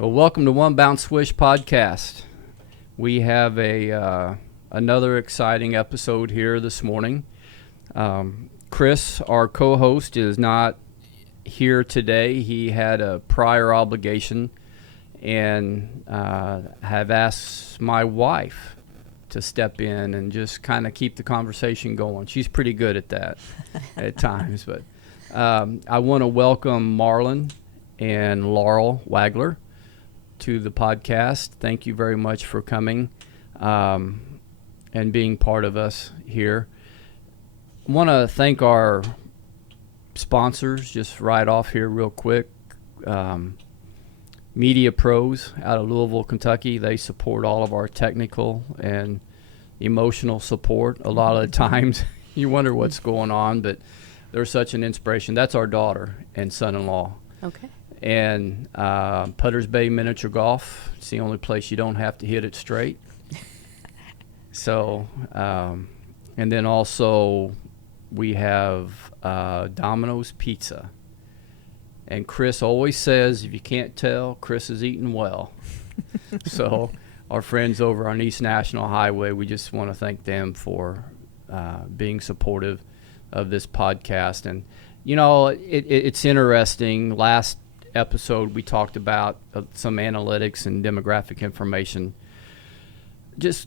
Well, welcome to One Bounce Swish podcast. We have another exciting episode here this morning. Chris, our co-host, is not here today. He had a prior obligation and have asked my wife to step in and just kind of keep the conversation going. She's pretty good at that at times. But I want to welcome Marlon and Laurel Wagler to the podcast. Thank you very much for coming and being part of us here. I want to thank our sponsors just right off here real quick. Media Pros out of Louisville, Kentucky. They support all of our technical and emotional support. A lot of the times you wonder what's going on, but they're such an inspiration. That's our daughter and son-in-law. Okay. And Putters Bay Miniature Golf. It's the only place you don't have to hit it straight. So, and then also we have Domino's Pizza. And Chris always says, if you can't tell, Chris is eating well. So our friends over on East National Highway, we just want to thank them for being supportive of this podcast. And, you know, it's interesting. Last episode, we talked about some analytics and demographic information. Just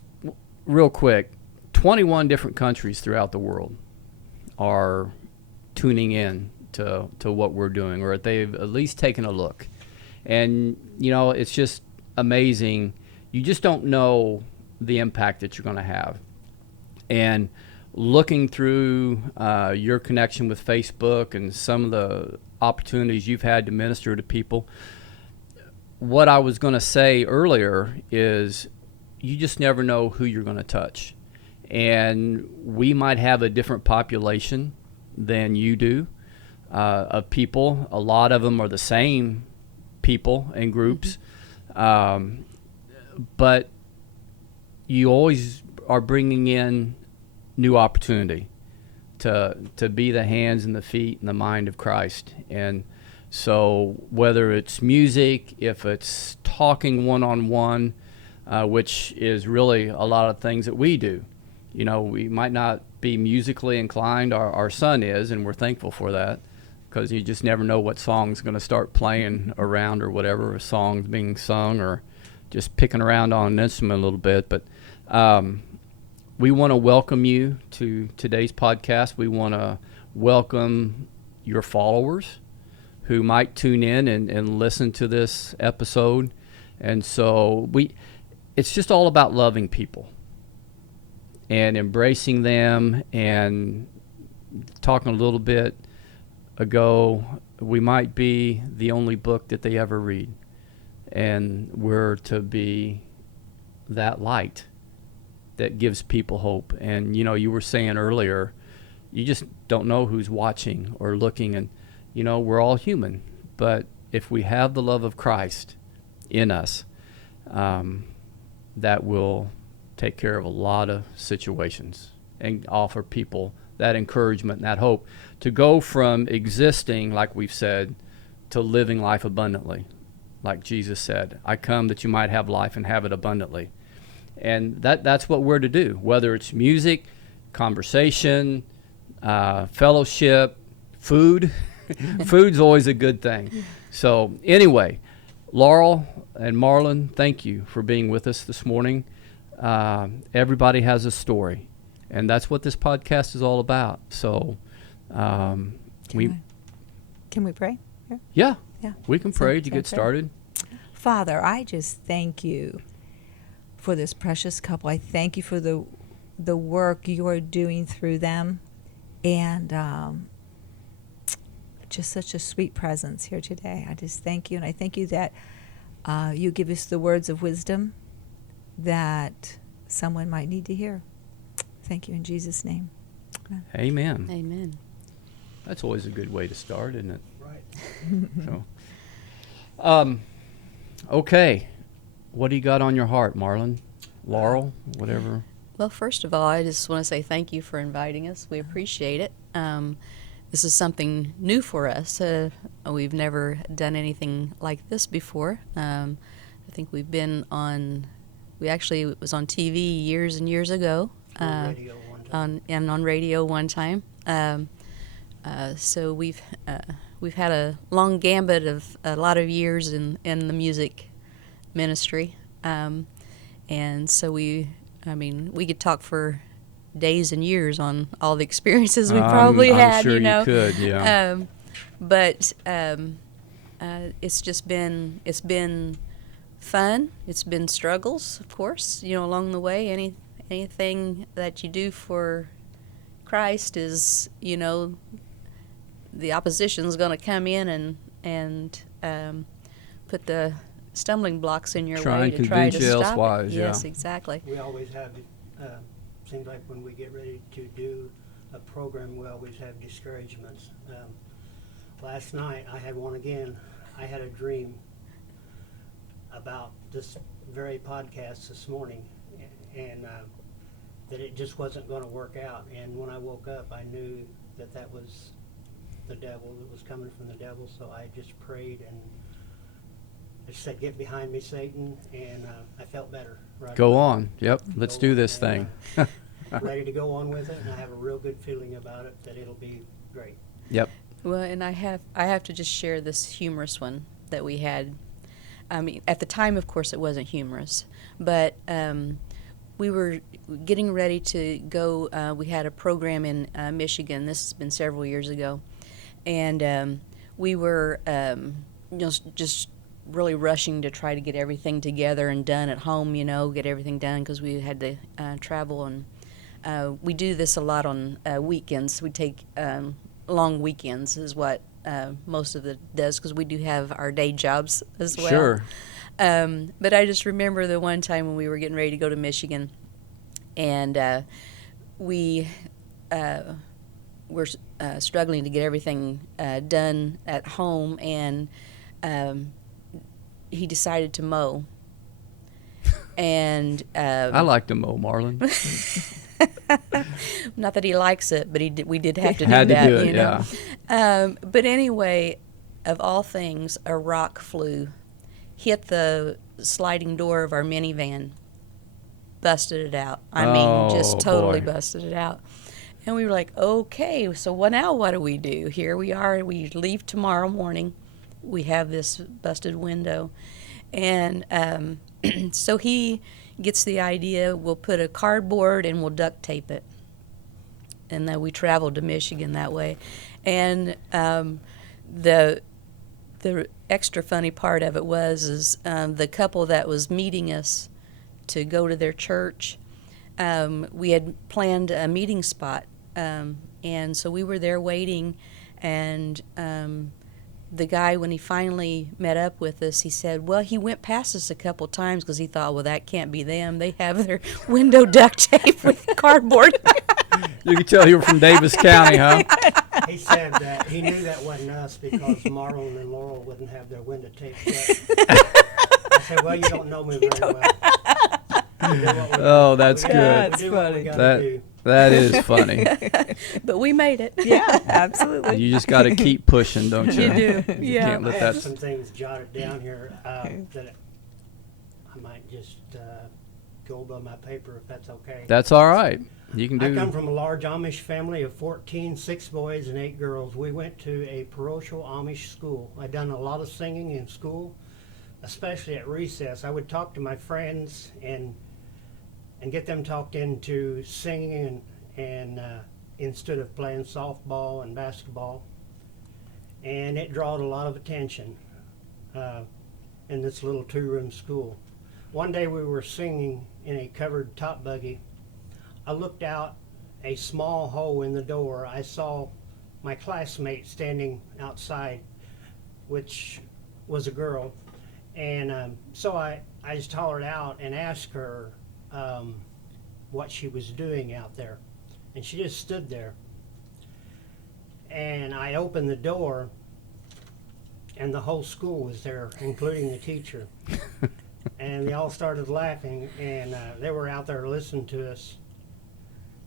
real quick, 21 different countries throughout the world are tuning in to what we're doing, or they've at least taken a look. And, you know, it's just amazing. You just don't know the impact that you're going to have. And looking through your connection with Facebook and some of the opportunities you've had to minister to people, what I was going to say earlier is you just never know who you're going to touch. And we might have a different population than you do of people. A lot of them are the same people and groups. But you always are bringing in new opportunity to be the hands and the feet and the mind of Christ. And so whether it's music, if it's talking one-on-one, which is really a lot of things that we do. You know, we might not be musically inclined. Our son is, and we're thankful for that, because you just never know what song's going to start playing around or whatever, a song's being sung, or just picking around on an instrument a little bit. But we want to welcome you to today's podcast. We want to welcome your followers who might tune in and listen to this episode. And so it's just all about loving people and embracing them. And talking a little bit ago, we might be the only book that they ever read. And we're to be that light that gives people hope. And, you know, you were saying earlier, you just don't know who's watching or looking. And, you know, we're all human. But if we have the love of Christ in us, that will take care of a lot of situations and offer people that encouragement and that hope to go from existing, like we've said, to living life abundantly. Like Jesus said, I come that you might have life and have it abundantly. And that's what we're to do, whether it's music, conversation, fellowship, food. Food's always a good thing. So anyway, Laurel and Marlon, thank you for being with us this morning. Everybody has a story, and that's what this podcast is all about. So Can we pray? Yeah, Yeah. we can pray to get started. Father, I just thank you for this precious couple. I thank you for the work you are doing through them, and just such a sweet presence here today. I just thank you, and I thank you that you give us the words of wisdom that someone might need to hear. Thank you in Jesus' name. Amen. Amen. That's always a good way to start, isn't it? Right. So, okay. What do you got on your heart, Marlon? Laurel, whatever. Well, first of all, I just want to say thank you for inviting us. We appreciate it. this is something new for us. We've never done anything like this before. I think we've been on. We actually was on TV years and years ago. On radio one time. On radio one time. So we've had a long gambit of a lot of years in the music ministry, and so we could talk for days and years on all the experiences we probably I'm had. sure you know, you could, yeah. But it's been fun. It's been struggles, of course, along the way. Anything that you do for Christ is, the opposition's going to come in and put the stumbling blocks in your way to try to stop elsewise, it. yeah. Yes, exactly. We always have, seems like when we get ready to do a program, we always have discouragements. Last night, I had one again. I had a dream about this very podcast this morning, and that it just wasn't going to work out. And when I woke up, I knew that was the devil, that was coming from the devil. So I just prayed and I said, "Get behind me, Satan," and I felt better. Right Go away. on. Yep. Let's do this thing. Ready to go on with it, and I have a real good feeling about it that it'll be great. Yep. Well, and I have to just share this humorous one that we had. I mean, at the time, of course, it wasn't humorous, but we were getting ready to go. We had a program in Michigan. This has been several years ago, and we were just really rushing to try to get everything together and done at home. Get everything done because we had to travel, and we do this a lot on weekends. We take long weekends is what most of it does because we do have our day jobs as well. Sure. But I just remember the one time when we were getting ready to go to Michigan, and we were struggling to get everything done at home, and he decided to mow. And I like to mow, Marlon. not that he likes it, but we did have to do Had to that. do it, yeah. But anyway, of all things, a rock hit the sliding door of our minivan, busted it out. I mean, just totally boy. busted it out. And we were like, okay, so what do we do? Here we are. We leave tomorrow morning. We have this busted window. And so he gets the idea, we'll put a cardboard and we'll duct tape it. And then we traveled to Michigan that way. And the extra funny part of it is the couple that was meeting us to go to their church, we had planned a meeting spot. And so we were there waiting, and the guy, when he finally met up with us, he said, well, he went past us a couple times because he thought, well, that can't be them. They have their window duct tape with cardboard. You can tell you were from Davis County, huh? He said that he knew that wasn't us because Marlon and Laurel wouldn't have their window taped shut. I said, well, you don't know me very well. Oh, that's good. That's funny. That is funny. But we made it. Yeah, absolutely. You just got to keep pushing, don't you? You do, You yeah. can't I let have that. some things jotted down here that I might just go above my paper if that's okay. That's all right. You can I do. come from a large Amish family of 14, 6 boys and 8 girls. We went to a parochial Amish school. I done a lot of singing in school, especially at recess. I would talk to my friends and get them talked into singing and instead of playing softball and basketball. And it drawed a lot of attention in this little 2-room school. One day we were singing in a covered top buggy. I looked out a small hole in the door. I saw my classmate standing outside, which was a girl. And so I just hollered out and asked her what she was doing out there. And she just stood there. And I opened the door, and the whole school was there, including the teacher. And they all started laughing, and they were out there listening to us.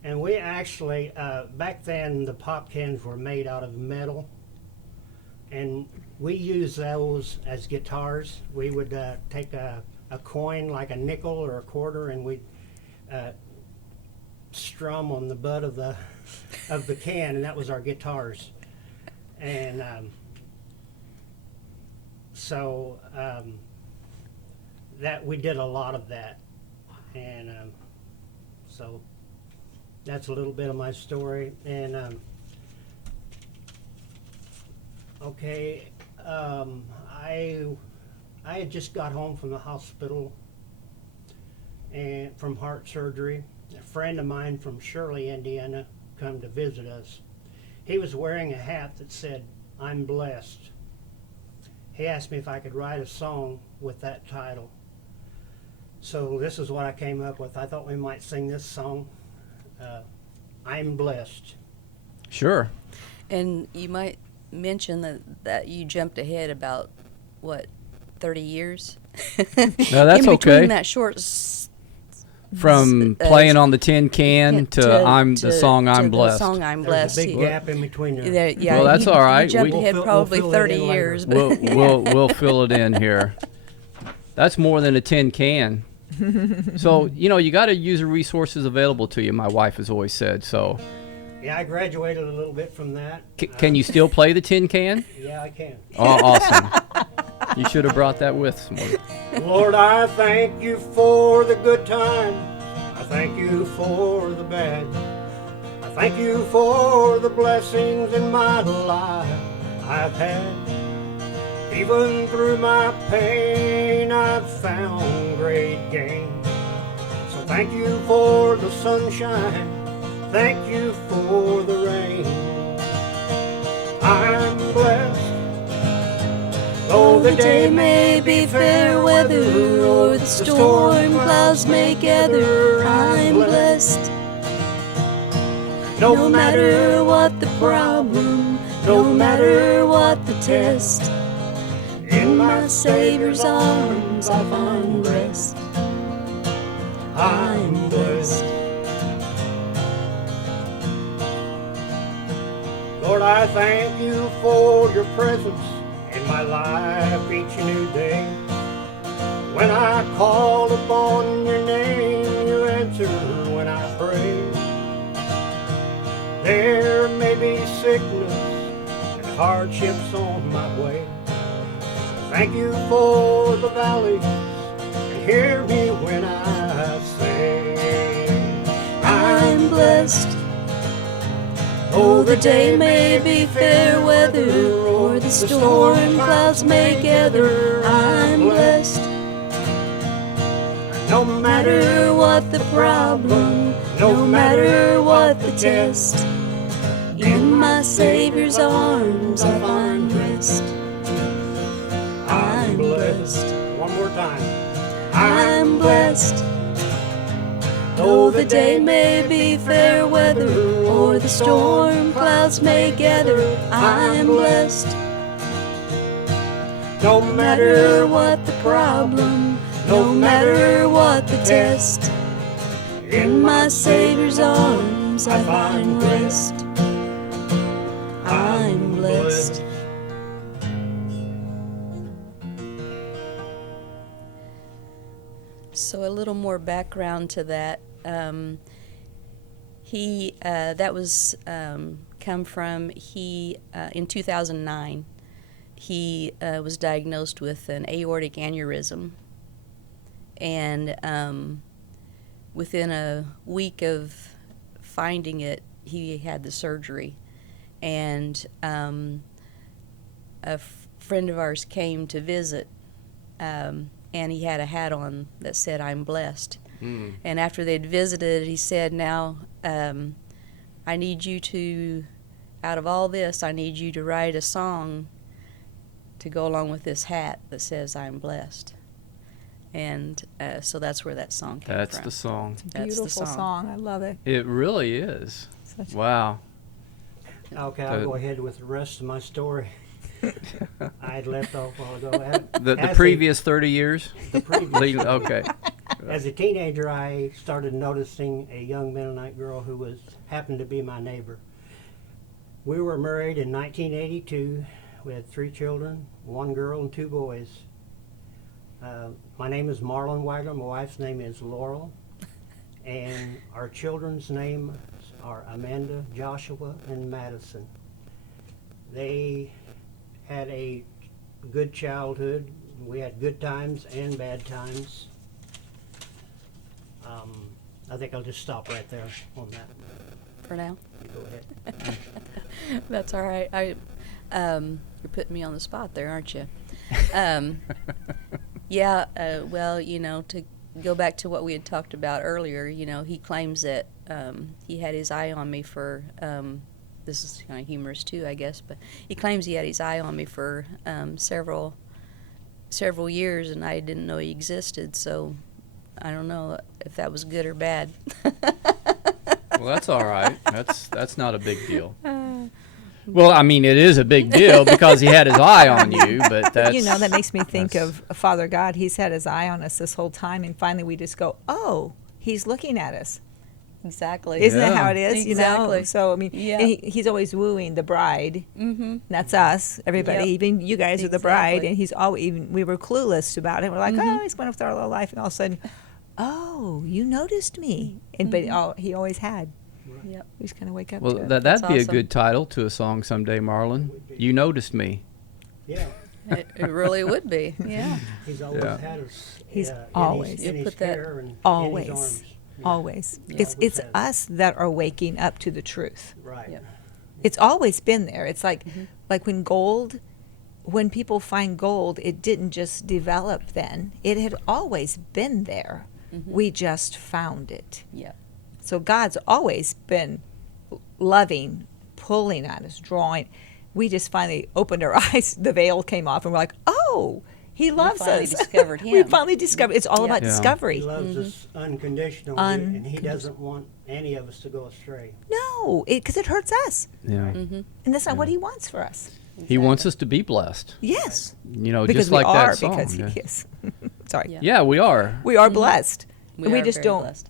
And we actually, back then, the pop cans were made out of metal. And we used those as guitars. We would take a coin, like a nickel or a quarter, and we'd strum on the butt of the can, and that was our guitars. And so that we did a lot of that. And so that's a little bit of my story. And okay, I had just got home from the hospital and from heart surgery. A friend of mine from Shirley, Indiana, come to visit us. He was wearing a hat that said, "I'm blessed." He asked me if I could write a song with that title. So this is what I came up with. I thought we might sing this song, "I'm Blessed." Sure. And you might mention that you jumped ahead about, what, 30 years? No, that's in between okay. that short From playing on the tin can to the song "I'm Blessed." The song "I'm There's Blessed." a big gap in between there. Yeah, Well, that's all right. You jumped We- ahead We'll probably fill that 30 in later. years. But We'll fill it in here. That's more than a tin can. So, you got to use the resources available to you, my wife has always said. So, Yeah, I graduated a little bit from that. can you still play the tin can? Yeah, I can. Oh, awesome. You should have brought that with this morning. Lord, I thank you for the good times. I thank you for the bad. I thank you for the blessings in my life I've had. Even through my pain, I've found great gain. So thank you for the sunshine. Thank you for the rain. I'm blessed. Though the day may be fair weather, or the storm clouds may gather, I'm blessed. No matter what the problem, no matter what the test, in my Savior's arms I find rest. I'm blessed. Lord, I thank you for your presence in my life each new day. When I call upon your name, you answer when I pray. There may be sickness and hardships on my way. Thank you for the valleys, and hear me when I say, I'm blessed. Though the day may be fair weather, or the storm clouds may gather, I'm blessed. No matter what the problem, no matter what the test, in my Savior's arms I find rest. I'm blessed. One more time. I'm blessed. Though the day may be fair weather, or the storm clouds may gather, I'm blessed. No matter what the problem, no matter what the test, in my Savior's arms I find rest. I'm blessed. So a little more background to that. That was come from in 2009. He was diagnosed with an aortic aneurysm, and within a week of finding it, he had the surgery. And a friend of ours came to visit, and he had a hat on that said, I'm blessed. And after they'd visited, he said, now, I need you to, out of all this, I need you to write a song to go along with this hat that says, I'm blessed. And so that's where that song came That's from. the song. That's the Beautiful song. I love it. It really is. Wow. Okay, I'll go ahead with the rest of my story. I had left off a while ago. The previous 30 years? The previous. Okay. As a teenager, I started noticing a young Mennonite girl who happened to be my neighbor. We were married in 1982. We had 3 children, 1 girl and 2 boys. My name is Marlon Wagler. My wife's name is Laurel. And our children's names are Amanda, Joshua, and Madison. They had a good childhood. We had good times and bad times. I think I'll just stop right there on that. For now. You go ahead. That's all right. You're putting me on the spot there, aren't you? Yeah. Well, to go back to what we had talked about earlier, he claims that he had his eye on me for. This is kind of humorous too, I guess, but he claims he had his eye on me for several years, and I didn't know he existed. So I don't know if that was good or bad. Well, that's all right. That's not a big deal. Well, I mean, it is a big deal because he had his eye on you, but that's... that makes me think of Father God. He's had his eye on us this whole time, and finally we just go, oh, he's looking at us. Exactly. Isn't that Yeah. how it is? Exactly. So, I mean, Yeah. and he's always wooing the bride. Mm-hmm. That's us, everybody. Yep. Even you guys are the bride, Exactly. and he's always. Even we were clueless about it. We're like, Mhm. oh, he's going with our little life, and all of a sudden, oh, you noticed me, and but he always had. Yep. We just kind of wake up Well, to it. that'd That's be a awesome. good title to a song someday, Marlon. You noticed me. Yeah, It really would be. Yeah. he's always Yeah. had us. He's in always- in You his put that- care and in Always. his arms. Yeah. Always. He It's always has. us that are waking up to the truth. Right. Yep. It's always been there. It's like Mhm. like when people find gold, it didn't just develop then. It had always been there. Mhm. We just found it. Yep. So God's always been loving, pulling on us, drawing. We just finally opened our eyes, the veil came off, and we're like, oh, he loves finally us. discovered We him. finally discovered. It's all Yeah. about Yeah. discovery. He loves Mhm. us unconditionally, and he doesn't want any of us to go astray. No, because it hurts us. Yeah. Mm-hmm. And that's not what Yeah. he wants for us. He wants us to be blessed. Yes. Just Because like we are, that song. because yeah. he is. Sorry. Yeah. Yeah, we are. We are Mhm. blessed. We and we are just very don't, blessed.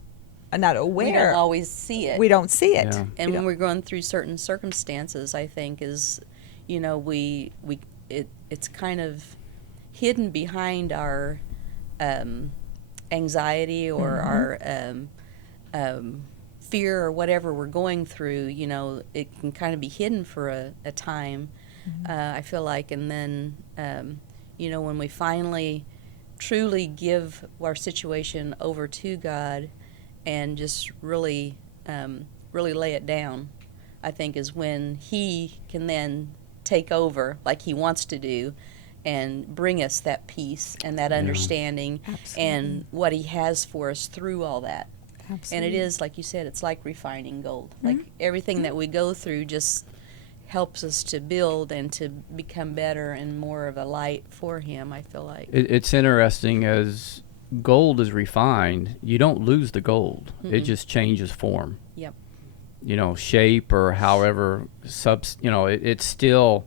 are not We aware. don't always see it. We don't see it. Yeah. And We when don't- we're going through certain circumstances, I think is, it's kind of hidden behind our anxiety or Mhm. our fear or whatever we're going through. It can kind of be hidden for a time. I feel like, and then when we finally truly give our situation over to God and just really lay it down, I think is when He can then take over like He wants to do and bring us that peace and that Yeah. understanding Absolutely. and what He has for us through all that. Absolutely. And it is, like you said, it's like refining gold. Like everything that we go through just helps us to build and to become better and more of a light for Him, I feel like. It's interesting as gold is refined, you don't lose the gold. It Mm-mm. just changes form. Yep. Shape or however it's still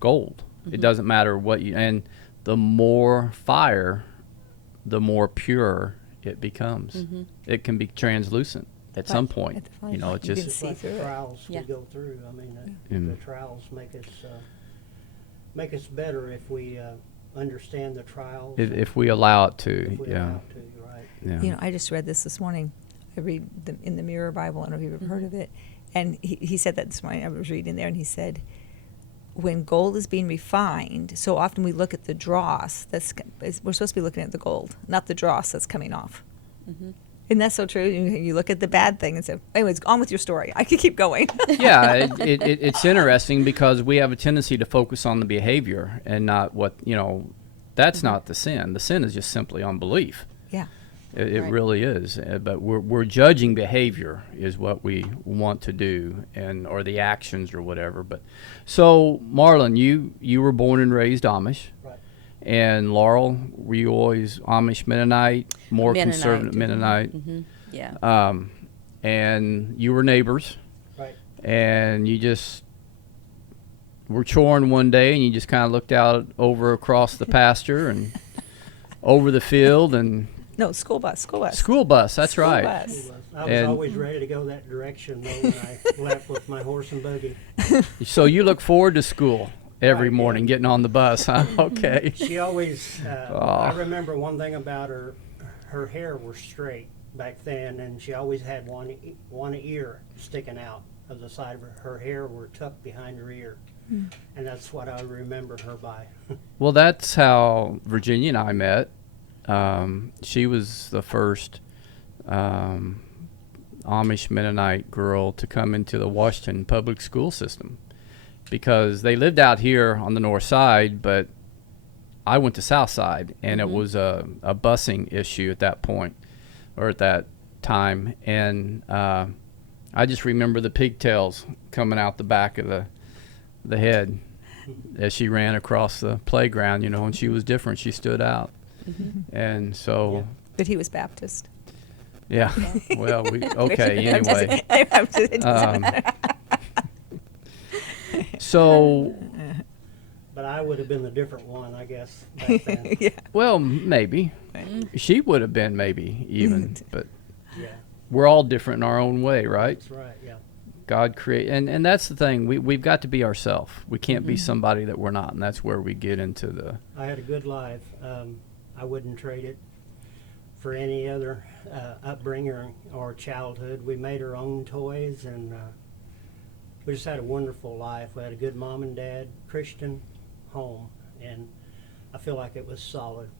gold. It Mhm. doesn't matter what and the more fire, the more pure it becomes. Mhm. It can be translucent at some point. At the flash, It you can just It's see like through the it. trials Yeah. we go through. I mean, Mm. the trials make us better if we understand the trials. if we allow it to. if we Yeah. allow to, right? Yeah. I just read this morning. I read in the Mirror Bible. I don't know if you've ever heard of it. And he said that this morning. I was reading there, and he said, when gold is being refined, so often we look at the dross. We're supposed to be looking at the gold, not the dross that's coming off. Mm-hmm. Isn't that so true? You look at the bad thing and say, anyways, on with your story. I could keep going. Yeah, it's interesting because we have a tendency to focus on the behavior and not what, that's not the sin. The sin is just simply unbelief. Yeah. It Right. really is. But we're judging behavior is what we want to do or the actions or whatever. But so, Marlon, you were born and raised Amish. Right. And Laurel, were you always Amish Mennonite, more Mennonite. conservative Mennonite? Mm-hmm. Yeah. And you were neighbors. Right. And you just were choring one day and you just kind of looked out over across the pasture and over the field and No, school bus. School bus. School bus. That's School right. bus. I was And- always ready to go that direction though when I left with my horse and buggy. So you look forward to school every Right, yeah. morning, getting on the bus, huh? Okay. She always, Oh. I remember one thing about her, her hair was straight back then, and she always had one ear sticking out of the side of her hair were tucked behind her ear. And that's what I remember her by. Well, that's how Virginia and I met. She was the first Amish Mennonite girl to come into the Washington public school system, because they lived out here on the north side, but I went to south side, and it was a busing issue at that point, or at that time, and I just remember the pigtails coming out the back of the head as she ran across the playground, you know, and she was different. She stood out. And so, But he was Baptist. yeah, well, okay, anyway. So, But I would have been the different one, I guess, back then. Yeah. well, maybe. She would have been maybe even, but Yeah, we're all different in our own way, right? that's right, yeah. God create, and that's the thing. We've got to be ourselves. We can't be somebody that we're not, and that's where we get into the. I had a good life. I wouldn't trade it for any other upbringing or childhood. We made our own toys, and we just had a wonderful life. We had a good mom and dad, Christian home, and I feel like it was solid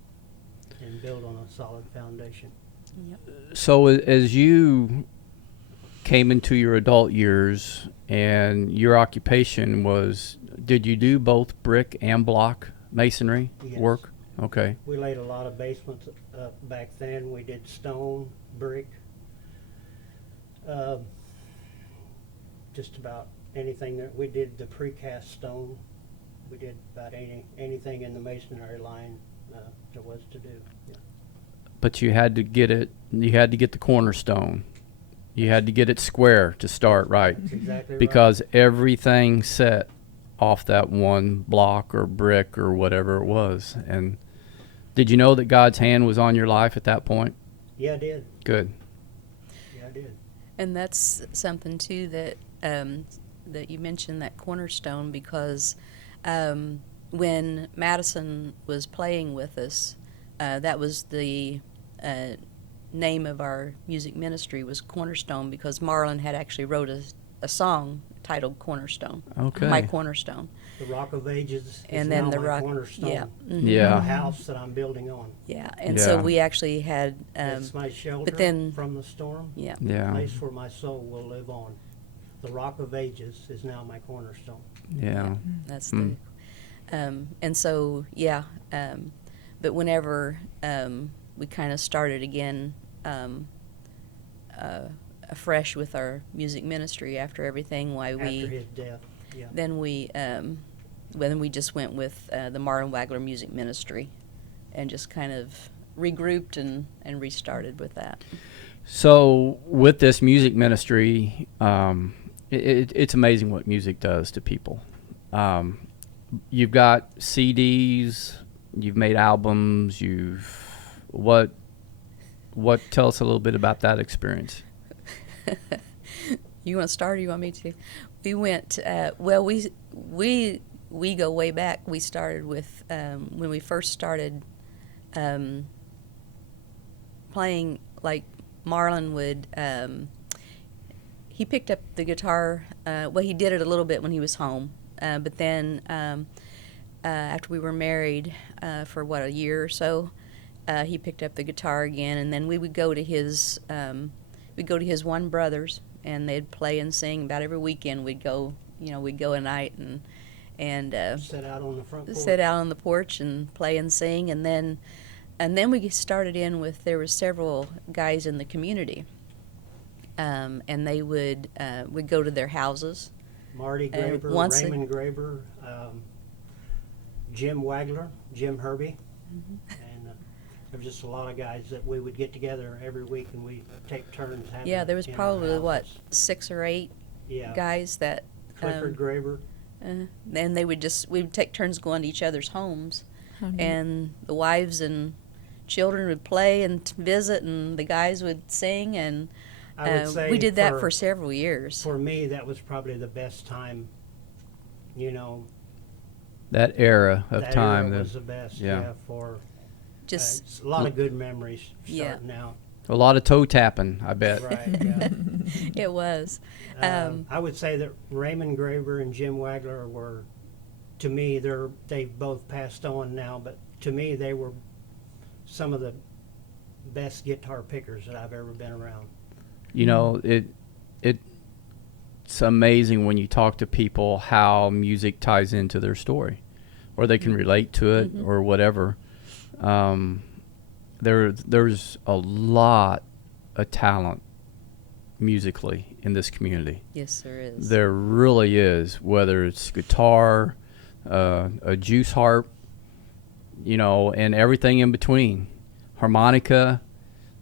and built on a solid foundation. So as you came into your adult years, and your occupation was, did you do both brick and block masonry Yes. work? Okay. We laid a lot of basements up back then. We did stone, brick, just about anything that we did. The precast stone, we did about anything in the masonry line there was to do. Yeah. But you had to get it. You had to get the cornerstone. You had to get it square to start, right? That's exactly Because everything set off that one block or brick or whatever it was. And did you know that God's hand was on your life at that point? right. Yeah, I did. Good. Yeah, I did. And that's something too that that you mentioned, that cornerstone, because when Madison was playing with us, that was the name of our music ministry, was Cornerstone, because Marlon had actually wrote a song titled Cornerstone, Okay. My Cornerstone. The Rock of Ages is And then now the my rock, cornerstone. yeah, Yeah. The house that I'm building on. yeah. And so Yeah. we actually had, It's my shelter then- from the storm. yeah, Yeah. Place where my soul will live on. The Rock of Ages is now my cornerstone. Yeah. that's Mm. the, and so yeah, but whenever we kind of started again afresh with our music ministry after everything, why After we his death, yeah. then we just went with the Marlon Wagler Music Ministry, and just kind of regrouped and restarted with that. So with this music ministry, it's amazing what music does to people. You've got CDs, you've made albums, what tell us a little bit about that experience. You want to start, or you want me to? We went. Well, we go way back. We started with when we first started playing. Like Marlon would. He picked up the guitar. Well, he did it a little bit when he was home, but then after we were married for a year or so, he picked up the guitar again, and then we would go to his. We'd go to his one brother's, and they'd play and sing about every weekend. We'd go a night and Sit out on the front porch. sit out on the porch and play and sing, and then we started in with, there were several guys in the community, and they would we'd go to their houses. Marty Graber, once a- Raymond Graber, Jim Wagler, Jim Herbie, Mm-hmm. and there was just a lot of guys that we would get together every week, and we take turns having. Yeah, there was in our probably houses. 6 or 8 Yeah, guys that Clifford Graber. and we would take turns going to each other's homes, and the wives and children would play and visit, and the guys would sing, and I would say we did that for several years. For me, that was probably the best time. You know, That era of that time. era that- was the best. yeah. Yeah, for Just it's a lot of good memories Yeah. starting out. a lot of toe tapping, I bet. Right. Yeah. it was. I would say that Raymond Graver and Jim Wagler were, to me, they've both passed on now, but to me, they were some of the best guitar pickers that I've ever been around. You know, it's amazing when you talk to people how music ties into their story, or they can relate to it, or whatever. There's a lot of talent musically in this community. Yes, there is. There really is, whether it's guitar, a juice harp, you know, and everything in between, harmonica,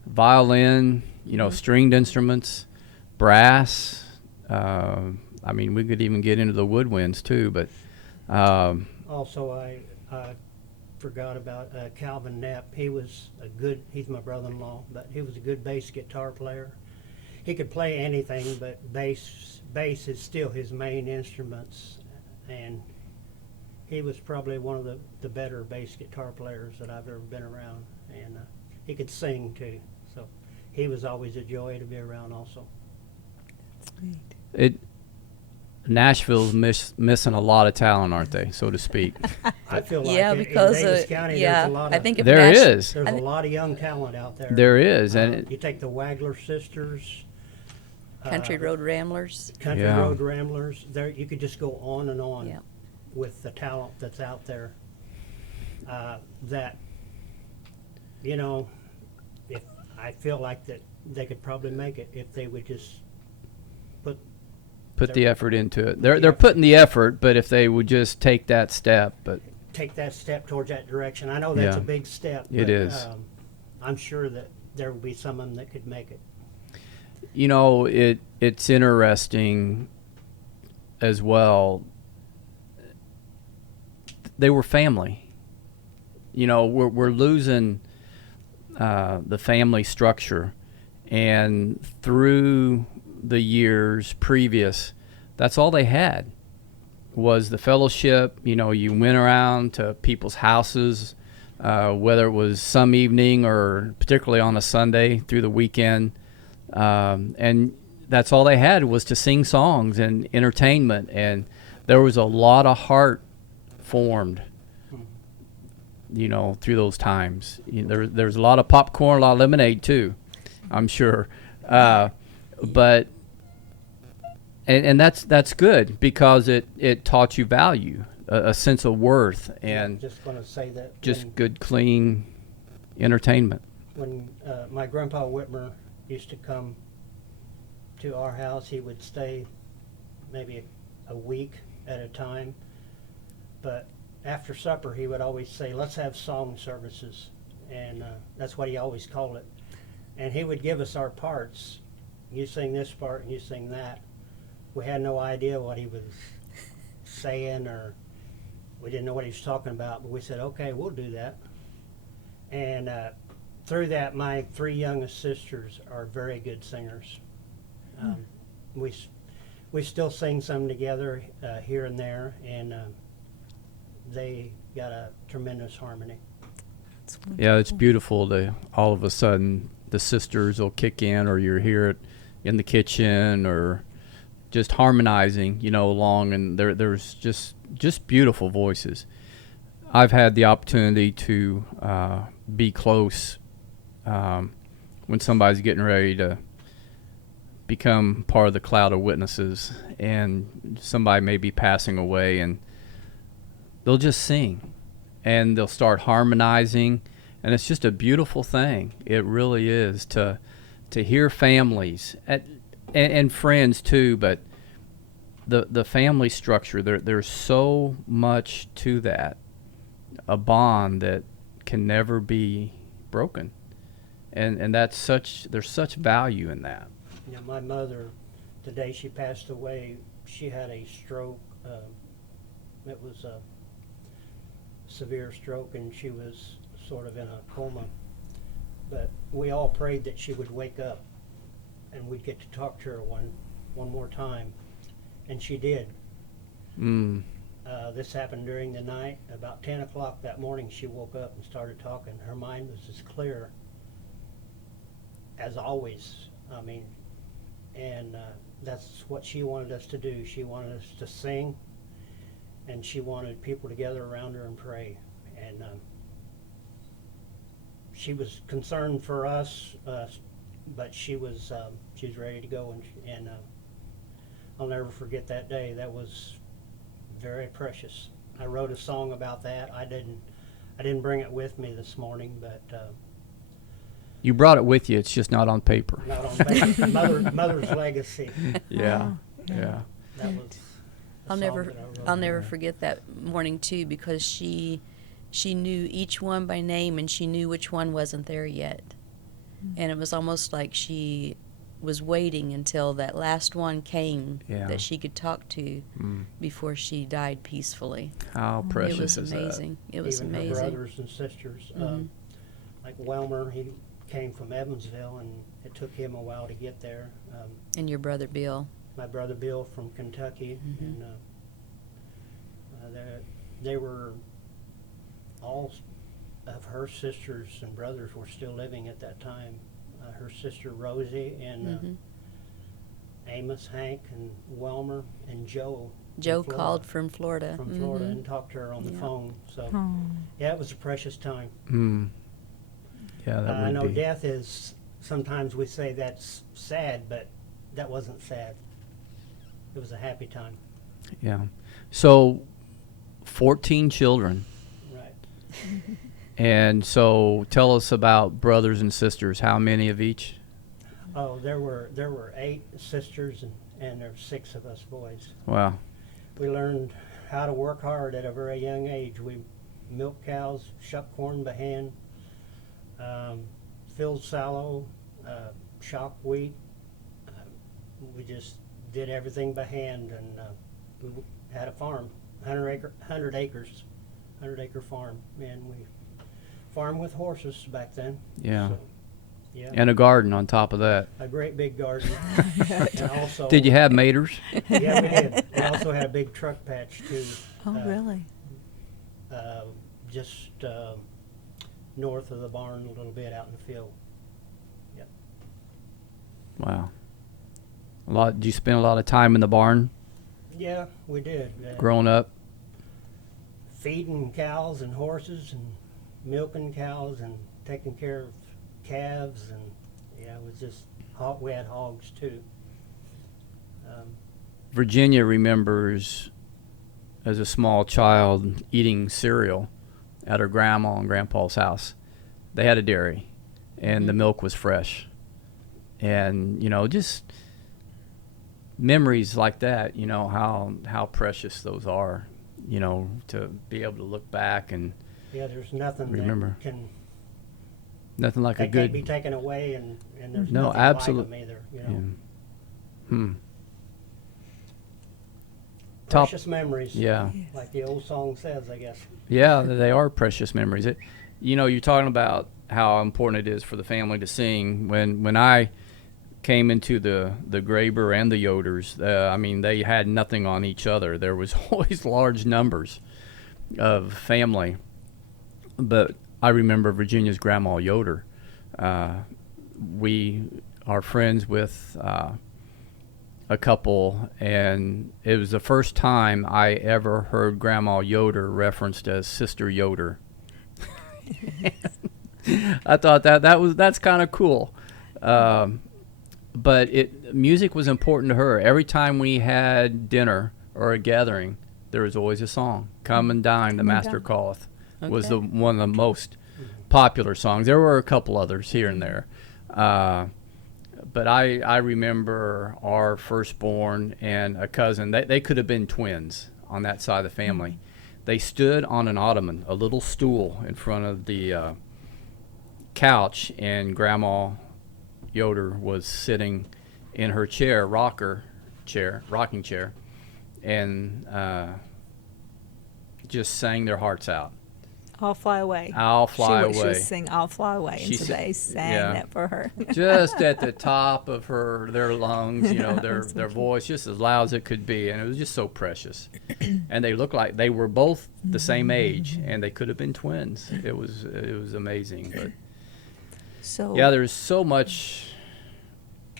violin, you know, stringed instruments, brass. I mean, we could even get into the woodwinds too, but Also, I forgot about Calvin Knapp. He's my brother-in-law, but he was a good bass guitar player. He could play anything, but bass is still his main instruments, and he was probably one of the better bass guitar players that I've ever been around, and he could sing too, so he was always a joy to be around also. Nashville's missing a lot of talent, aren't they, so to speak? I feel like Yeah, in because Davis County yeah, there's a lot I of, think if There Nash- is. there's a lot of young talent out there. There is, and You take the Wagler sisters, Country Road Ramblers. Country Yeah. Road Ramblers. There, you could just go on and on Yeah. with the talent that's out there. That, you know, if I feel like that they could probably make it if they would just put the effort into it. They're putting the effort, but if they would just take that step, but take that step towards that direction. I know that's Yeah. a big step. It but, is. I'm sure that there will be some of them that could make it. you know, it's interesting as well. They were family. You know, we're losing the family structure, and through the years previous, that's all they had was the fellowship. You know, you went around to people's houses, whether it was some evening or particularly on a Sunday through the weekend, and that's all they had was to sing songs and entertainment, and there was a lot of heart formed, you know, through those times. There's a lot of popcorn, a lot of lemonade too, I'm sure. But that's good because it taught you value, a sense of worth, and Just going to say that just good, clean entertainment. when my grandpa Whitmer used to come to our house, he would stay maybe a week at a time. But after supper, he would always say, "Let's have song services," and that's what he always called it. And he would give us our parts. You sing this part, and you sing that. We had no idea what he was saying, or we didn't know what he was talking about. But we said, "Okay, we'll do that." And through that, my three youngest sisters are very good singers. We still sing some together here and there, and they got a tremendous harmony. Yeah, it's beautiful to all of a sudden the sisters will kick in, or you hear it in the kitchen, or just harmonizing, you know, along, and there's just beautiful voices. I've had the opportunity to be close when somebody's getting ready to become part of the cloud of witnesses, and somebody may be passing away, and they'll just sing, and they'll start harmonizing, and it's just a beautiful thing. It really is to hear families and friends too, but the family structure, there's so much to that, a bond that can never be broken, and there's such value in that. You know, my mother, the day she passed away, she had a stroke. It was a severe stroke, and she was sort of in a coma we all prayed that she would wake up and we'd get to talk to her one more time. And she did. Mm. This happened during the night. About 10 o'clock that morning, she woke up and started talking. Her mind was as clear as always. I mean, and that's what she wanted us to do. She wanted us to sing, and she wanted people to gather around her and pray. And she was concerned for us, but she was ready to go, and I'll never forget that day. That was very precious. I wrote a song about that. I didn't bring it with me this morning, but You brought it with you. It's just not on paper. not on paper. Mother's legacy. Yeah. Oh, Yeah. That was. a I'll song never that I wrote. I'll never forget that morning too, because she knew each one by name, and she knew which one wasn't there yet. And it was almost like she was waiting until that last one came Yeah. that she could talk to Mm. before she died peacefully. How precious It was is amazing. It was Even her amazing. brothers and sisters. Mhm. Like Welmer, he came from Evansville, and it took him a while to get there. And your brother Bill. My brother Bill from Kentucky, Mhm. and they were all of her sisters and brothers were still living at that time. Her sister Rosie and Mhm. Amos, Hank, and Welmer, and Joe. Joe Florida. called from Florida. From Florida Mhm. and talked to her on the Yeah. phone. So Oh. yeah, it was a precious time. Mm. Yeah, that I would know be. death is, sometimes we say that's sad, but that wasn't sad. It was a happy time. Yeah. So, 14 children. Right. And so tell us about brothers and sisters. How many of each? Oh, there were 8 sisters, and there were 6 of us boys. Wow. We learned how to work hard at a very young age. We milked cows, shucked corn by hand, filled fallow, shocked wheat. We just did everything by hand, and we had a farm, 100 acre farm, and we farmed with horses back then. Yeah. So, yeah. And a garden on top of that. A great big garden. And also, Did you have maters? Yeah, we did. We also had a big truck patch too. Oh, really? Just north of the barn, a little bit out in the field. Yep. Wow. Did you spend a lot of time in the barn Yeah, we did. growing up? Feeding cows and horses, and milking cows, and taking care of calves, and yeah, it was just we had hogs too. Virginia remembers as a small child eating cereal at her grandma and grandpa's house. They had a dairy, and the milk was fresh. And, just memories like that, how precious those are, to be able to look back and Yeah, there's nothing Remember. that can nothing like a that can't be good. taken away, and there's No, nothing absolute- like them either. Yeah. Top- Precious memories. Yeah. Like the old song says, I guess. Yeah, they are precious memories. You're talking about how important it is for the family to sing. When I came into the Graber and the Yoders, they had nothing on each other. There was always large numbers of family. But I remember Virginia's grandma Yoder. We are friends with a couple, and it was the first time I ever heard Grandma Yoder referenced as Sister Yoder. I thought that's kind of cool. But music was important to her. Every time we had dinner or a gathering, there was always a song. Come and Dine, the Master Calleth, was Okay. one of the most popular songs. There were a couple others here and there. But I remember our firstborn and a cousin. They could have been twins on that side of the family. They stood on an ottoman, a little stool in front of the couch, and Grandma Yoder was sitting in her rocking chair, and just sang their hearts out. I'll fly away. I'll Fly She Away. would sing "I'll Fly Away," and She so sa- they sang yeah. that for her. Just at the top of their lungs, their So their cute. voice, just as loud as it could be, and it was just so precious. And they looked like they were both the same age, and they could have been twins. It was amazing. But So yeah, there's so much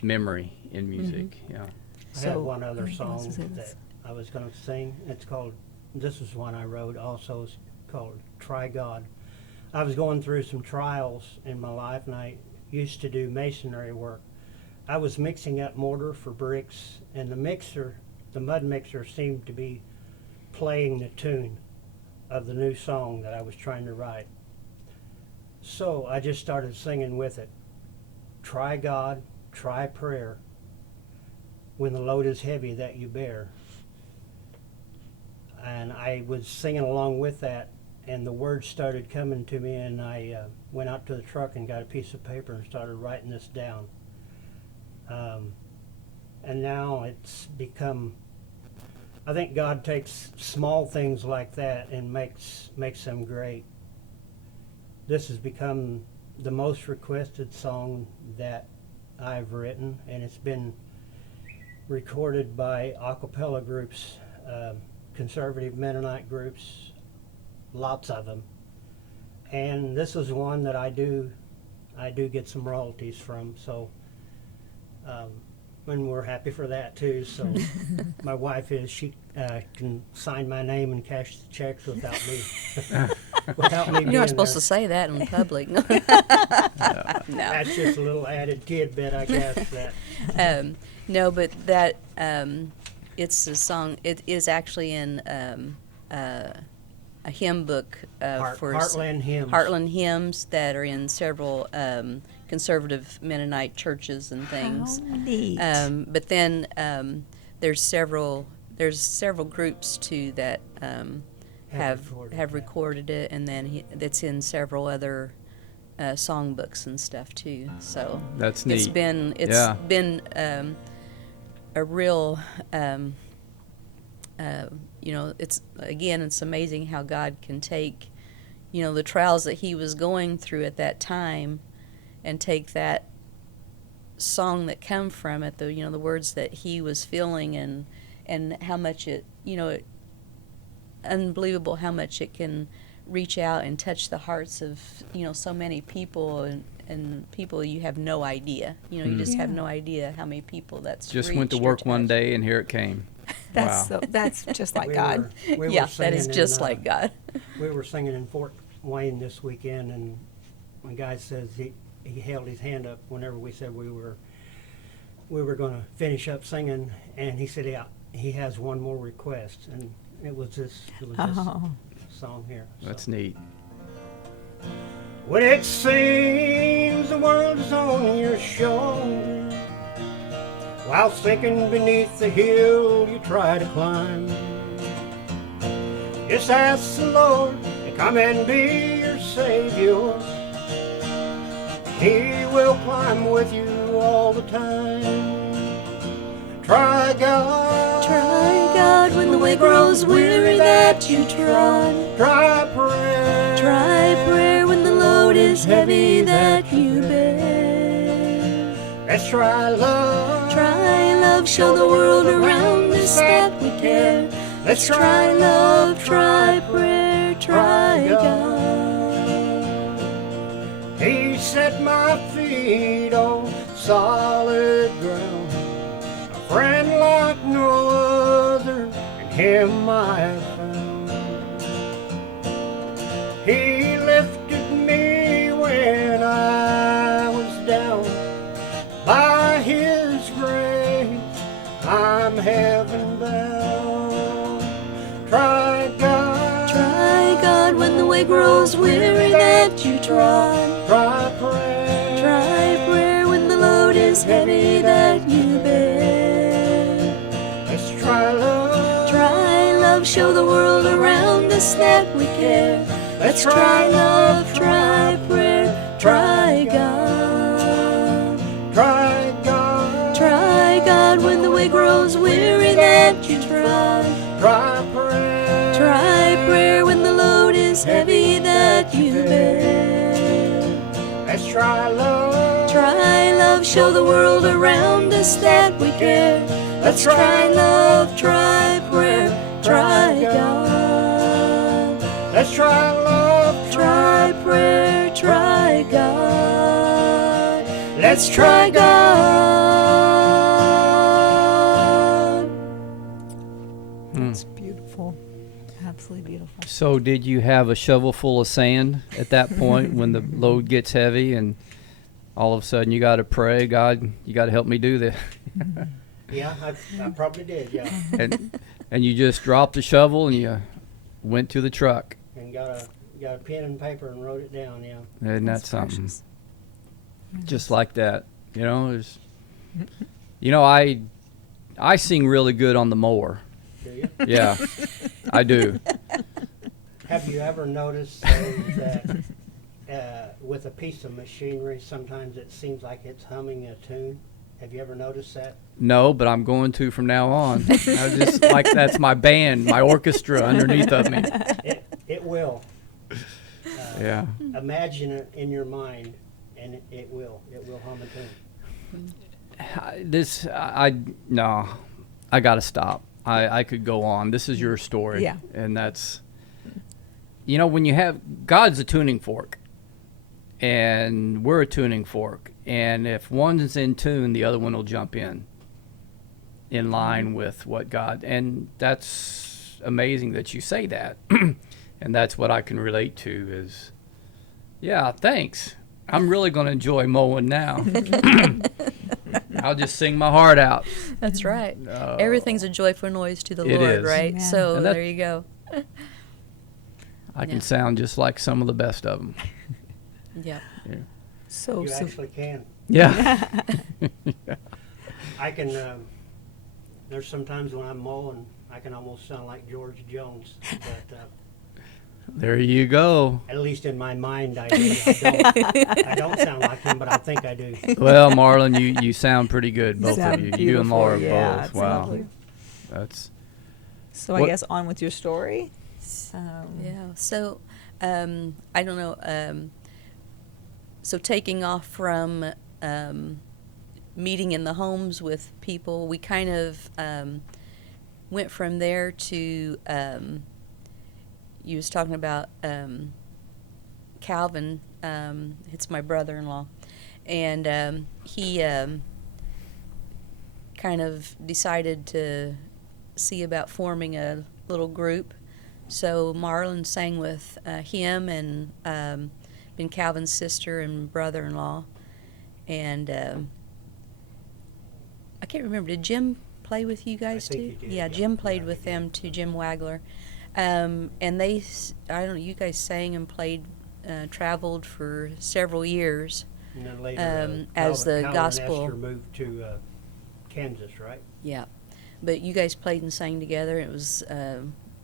memory in music. Yeah. I have So, one other I think he wants song to say that this. I was going to sing. It's called, this is one I wrote also, it's called Try God. I was going through some trials in my life, and I used to do masonry work. I was mixing up mortar for bricks, and the mud mixer seemed to be playing the tune of the new song that I was trying to write. So I just started singing with it. Try God, try prayer, when the load is heavy that you bear. And I was singing along with that, and the words started coming to me, and I went out to the truck and got a piece of paper and started writing this down. And now it's become, I think God takes small things like that and makes them great. This has become the most requested song that I've written, and it's been recorded by a cappella groups, conservative Mennonite groups, lots of them. And this is one that I do get some royalties from, so and we're happy for that too. So my wife she can sign my name and cash the checks without me without me being You're not supposed there. to say that in public. No. That's just a little added tidbit, I guess. That No, but that it's a song. It is actually in a hymn book for Heartland Hymns. Heartland hymns that are in several conservative Mennonite churches and things. How neat. But then there's several groups too that have recorded it, and then that's in several other songbooks and stuff too. So That's neat. it's been Yeah. a real it's amazing how God can take the trials that he was going through at that time and take that song that come from it, the words that he was feeling, and how much unbelievable how much it can reach out and touch the hearts of so many people, and people you have no idea. You just have no idea how many people that's Just went to reached or work one touched. day, and here it came. That's Wow. that's just like We God. were Yeah, that is singing just in, like God. We were singing in Fort Wayne this weekend, and one guy says he held his hand up whenever we said we were going to finish up singing, and he said he has one more request, and it was this Oh. song here. So. That's neat. When it seems the world is on your shoulder, while sinking beneath the hill you try to climb, just ask the Lord to come and be your Savior. He will climb with you all the time. Try God. Try God when the way grows weary that you trod. Try prayer. Try prayer when the load is heavy that you bear. Let's try love. Try love, show the world around us that we care. Let's try love, try prayer, try God. He set my feet on solid ground. A friend like no other, and him I have found. He lifted me when I was down. By his grace, I'm heaven bound. Try God. Try God when the way grows weary that you trod. Try prayer. Try prayer when the load is heavy that you bear. Let's try love. Try love, show the world around us that we care. Let's try love, try prayer, try God. Try God. Try God when the way grows weary that you trod. Try prayer. Try prayer when the load is heavy that show the world around us that we care. Let's try love, try prayer, try God. Let's try love, Try prayer, try God. Let's try God. That's beautiful. Absolutely beautiful. So did you have a shovel full of sand at that point when the load gets heavy and all of a sudden you got to pray, God, you got to help me do this? yeah, I probably did, yeah. And you just dropped the shovel and you went to the truck. And got a pen and paper and wrote it down, yeah. And that's something. precious. Just like that, you know. I sing really good on the mower. Do you? Yeah, I do. Have you ever noticed that with a piece of machinery, sometimes it seems like it's humming a tune? Have you ever noticed that? No, but I'm going to from now on. I just like that's my band, my orchestra underneath of me. It will. Yeah. Imagine it in your mind, and it will hum a tune. No, I got to stop. I could go on. This is your story. Yeah. And that's, when you have, God's a tuning fork, and we're a tuning fork. And if one's in tune, the other one will jump in line with what God, and that's amazing that you say that. And that's what I can relate to is, yeah, thanks. I'm really going to enjoy mowing now. I'll just sing my heart out. That's right. Everything's a joyful noise to the It Lord, is. right? Amen. So And that- there you go. I can Yeah. sound just like some of the best of them. Yeah. So, You actually can. Yeah. I can. There's sometimes when I'm mowing, I can almost sound like George Jones, but There you go. at least in my mind, I do. I don't sound like him, but I think I do. Well, Marlon, you sound pretty good, both sound of you. You and beautiful, Laura yeah, both. it's Wow. lovely. That's So I What- guess on with your story. Yeah. So, I don't know. So taking off from meeting in the homes with people, we kind of went from there to. You was talking about Calvin. It's my brother-in-law, and he kind of decided to see about forming a little group. So Marlon sang with him and been Calvin's sister and brother-in-law, and I can't remember. Did Jim play with you guys think too? he did, Yeah, yeah. Jim played Yeah, with he them too. Jim Wagler, and they, I don't know. You guys sang and played, traveled for several years. And then later, as the Calvin gospel- Esther moved to Kansas, right? Yeah, but you guys played and sang together. It was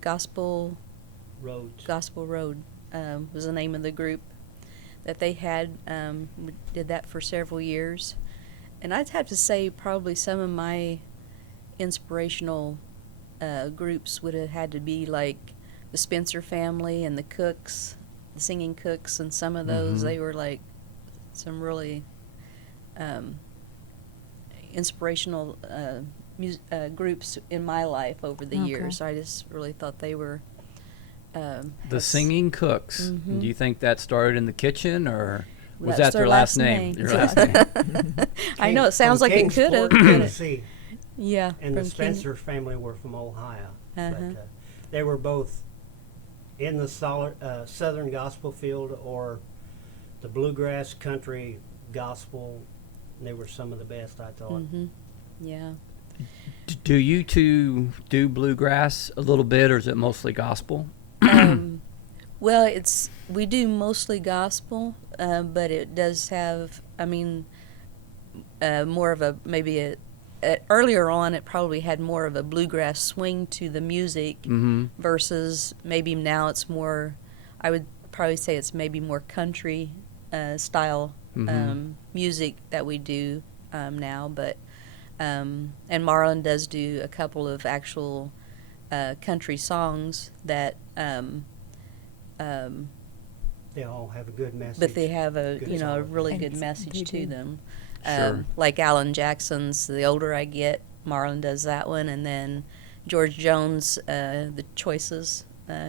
Gospel Roads. Road was the name of the group that they had. We did that for several years, and I'd have to say probably some of my inspirational groups would have had to be like the Spencer family and the Cooks, the Singing Cooks, and some of those. Mhm. They were like some really inspirational groups in my life over the Okay. years. I just really thought they were the had- Singing Cooks. Mhm. Do you think that started in the kitchen, or was That's that their last name? Your last name. I know it sounds From like it could have. Kingsport, Tennessee. Yeah. And the from Spencer family were from Ohio. Uh-huh. But they were both in the Southern gospel field or the bluegrass country gospel. They were some of the best, I thought. Mm-hmm. Yeah. Do you two do bluegrass a little bit, or is it mostly gospel? Well, we do mostly gospel, but it does have. I mean, more of a maybe earlier on. It probably had more of a bluegrass swing to the music Mm-hmm. versus maybe now it's more. I would probably say it's maybe more country style Mhm. music that we do now, but. And Marlon does do a couple of actual country songs that, They all have a good message. but they have a Good a solid really And good message they to do. them. Sure. Like Alan Jackson's The Older I Get, Marlon does that one, and then George Jones, The Choices.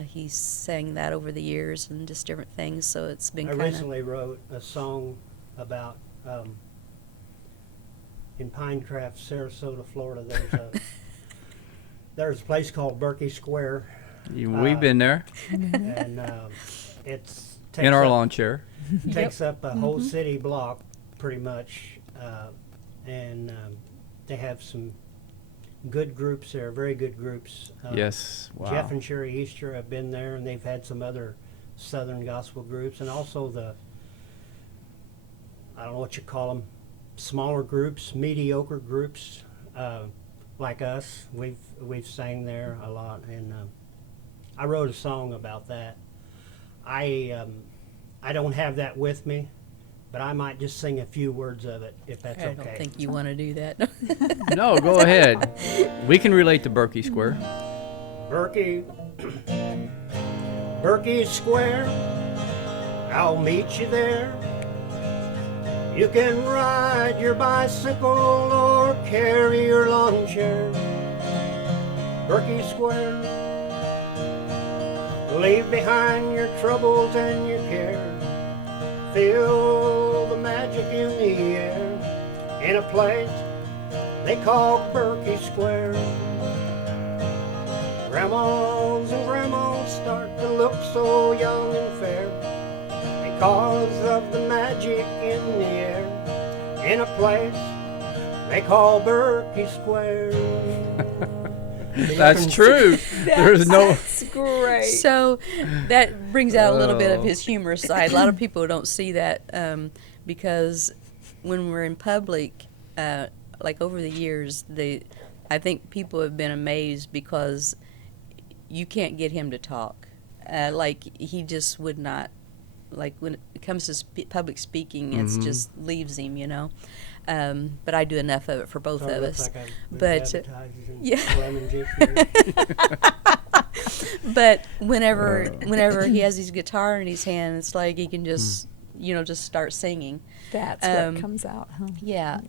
He sang that over the years and just different things, so it's been I kind of... recently wrote a song about in Pinecraft, Sarasota, Florida. There's a place called Berkey Square, We've been there and it's in our lawn chair. takes up a whole city block, pretty much, and they have some good groups there, very good groups. Yes. Wow. Jeff and Sherry Easter have been there, and they've had some other Southern gospel groups, and also I don't know what you call them, smaller groups, mediocre groups, like us. We've sang there a lot, and I wrote a song about that. I don't have that with me, but I might just sing a few words of it if that's I okay. don't think you want to do that. No, go ahead. We can relate to Berkey Square. Berkey, Berkey Square, I'll meet you there. You can ride your bicycle or carry your lawn chair. Berkey Square, leave behind your troubles and your care. Feel the magic in the air, in a place they call Berkey Square. Grandmas and grandmas start to look so young and fair because of the magic in the air, in a place they call Berkey Square. That's true. There's no. That's great. So that brings out a little bit of his humorous side. A lot of people don't see that because when we're in public, like over the years, I think people have been amazed because you can't get him to talk. Like he just would not. Like when it comes to public speaking, it's just leaves him, you know. But I do enough of it for both of us. But yeah. But whenever he has his guitar in his hand, it's like he can just just start singing. That's what comes out, huh? Yeah,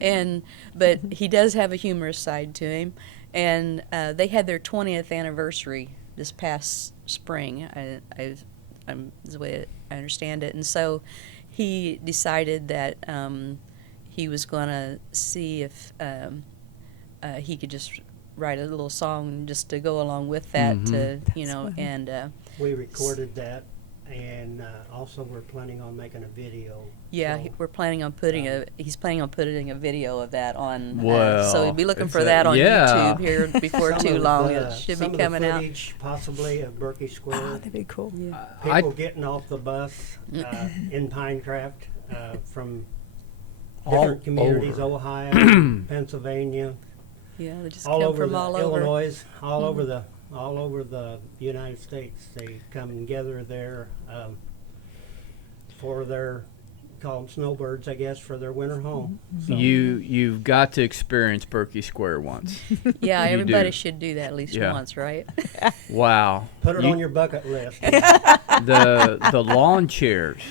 but he does have a humorous side to him, and they had their 20th anniversary this past spring. Is the way I understand it, and so he decided that he was going to see if he could just write a little song just to go along with that, and we recorded that, and also we're planning on making a video. yeah, so, we're planning on he's planning on putting a video of that on. Well, so we'll be looking it's for that on yeah. YouTube here before some too of long. the- It should some be of the coming out. footage possibly of Berkey Square. Oh, that'd be cool. Yeah. People getting off the bus in Pinecraft from All different communities, over. Ohio, Pennsylvania, Yeah, they just all come over from all over. Illinois, all over the United States. They come and gather there for their, call them snowbirds, I guess, for their winter home. So, You've got to experience Berkey Square once. Yeah, You everybody do. should do that at least Yeah. once, right? Wow. put it You- on your bucket list. the lawn chairs.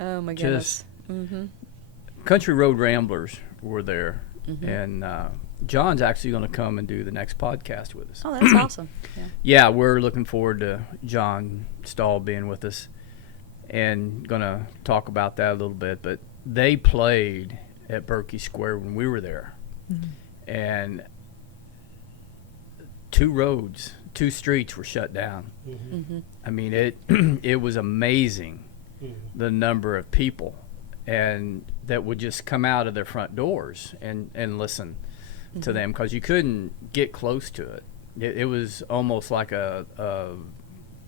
Oh my goodness. Just Country Road Ramblers were there, Mm-hmm. and John's actually going to come and do the next podcast with us. Oh, that's awesome. Yeah. Yeah, we're looking forward to John Stahl being with us and going to talk about that a little bit. But they played at Berkey Square when we were there, and two streets were shut down. I mean, it was amazing the number of people and that would just come out of their front doors and listen to them, because you couldn't get close to it. It was almost like a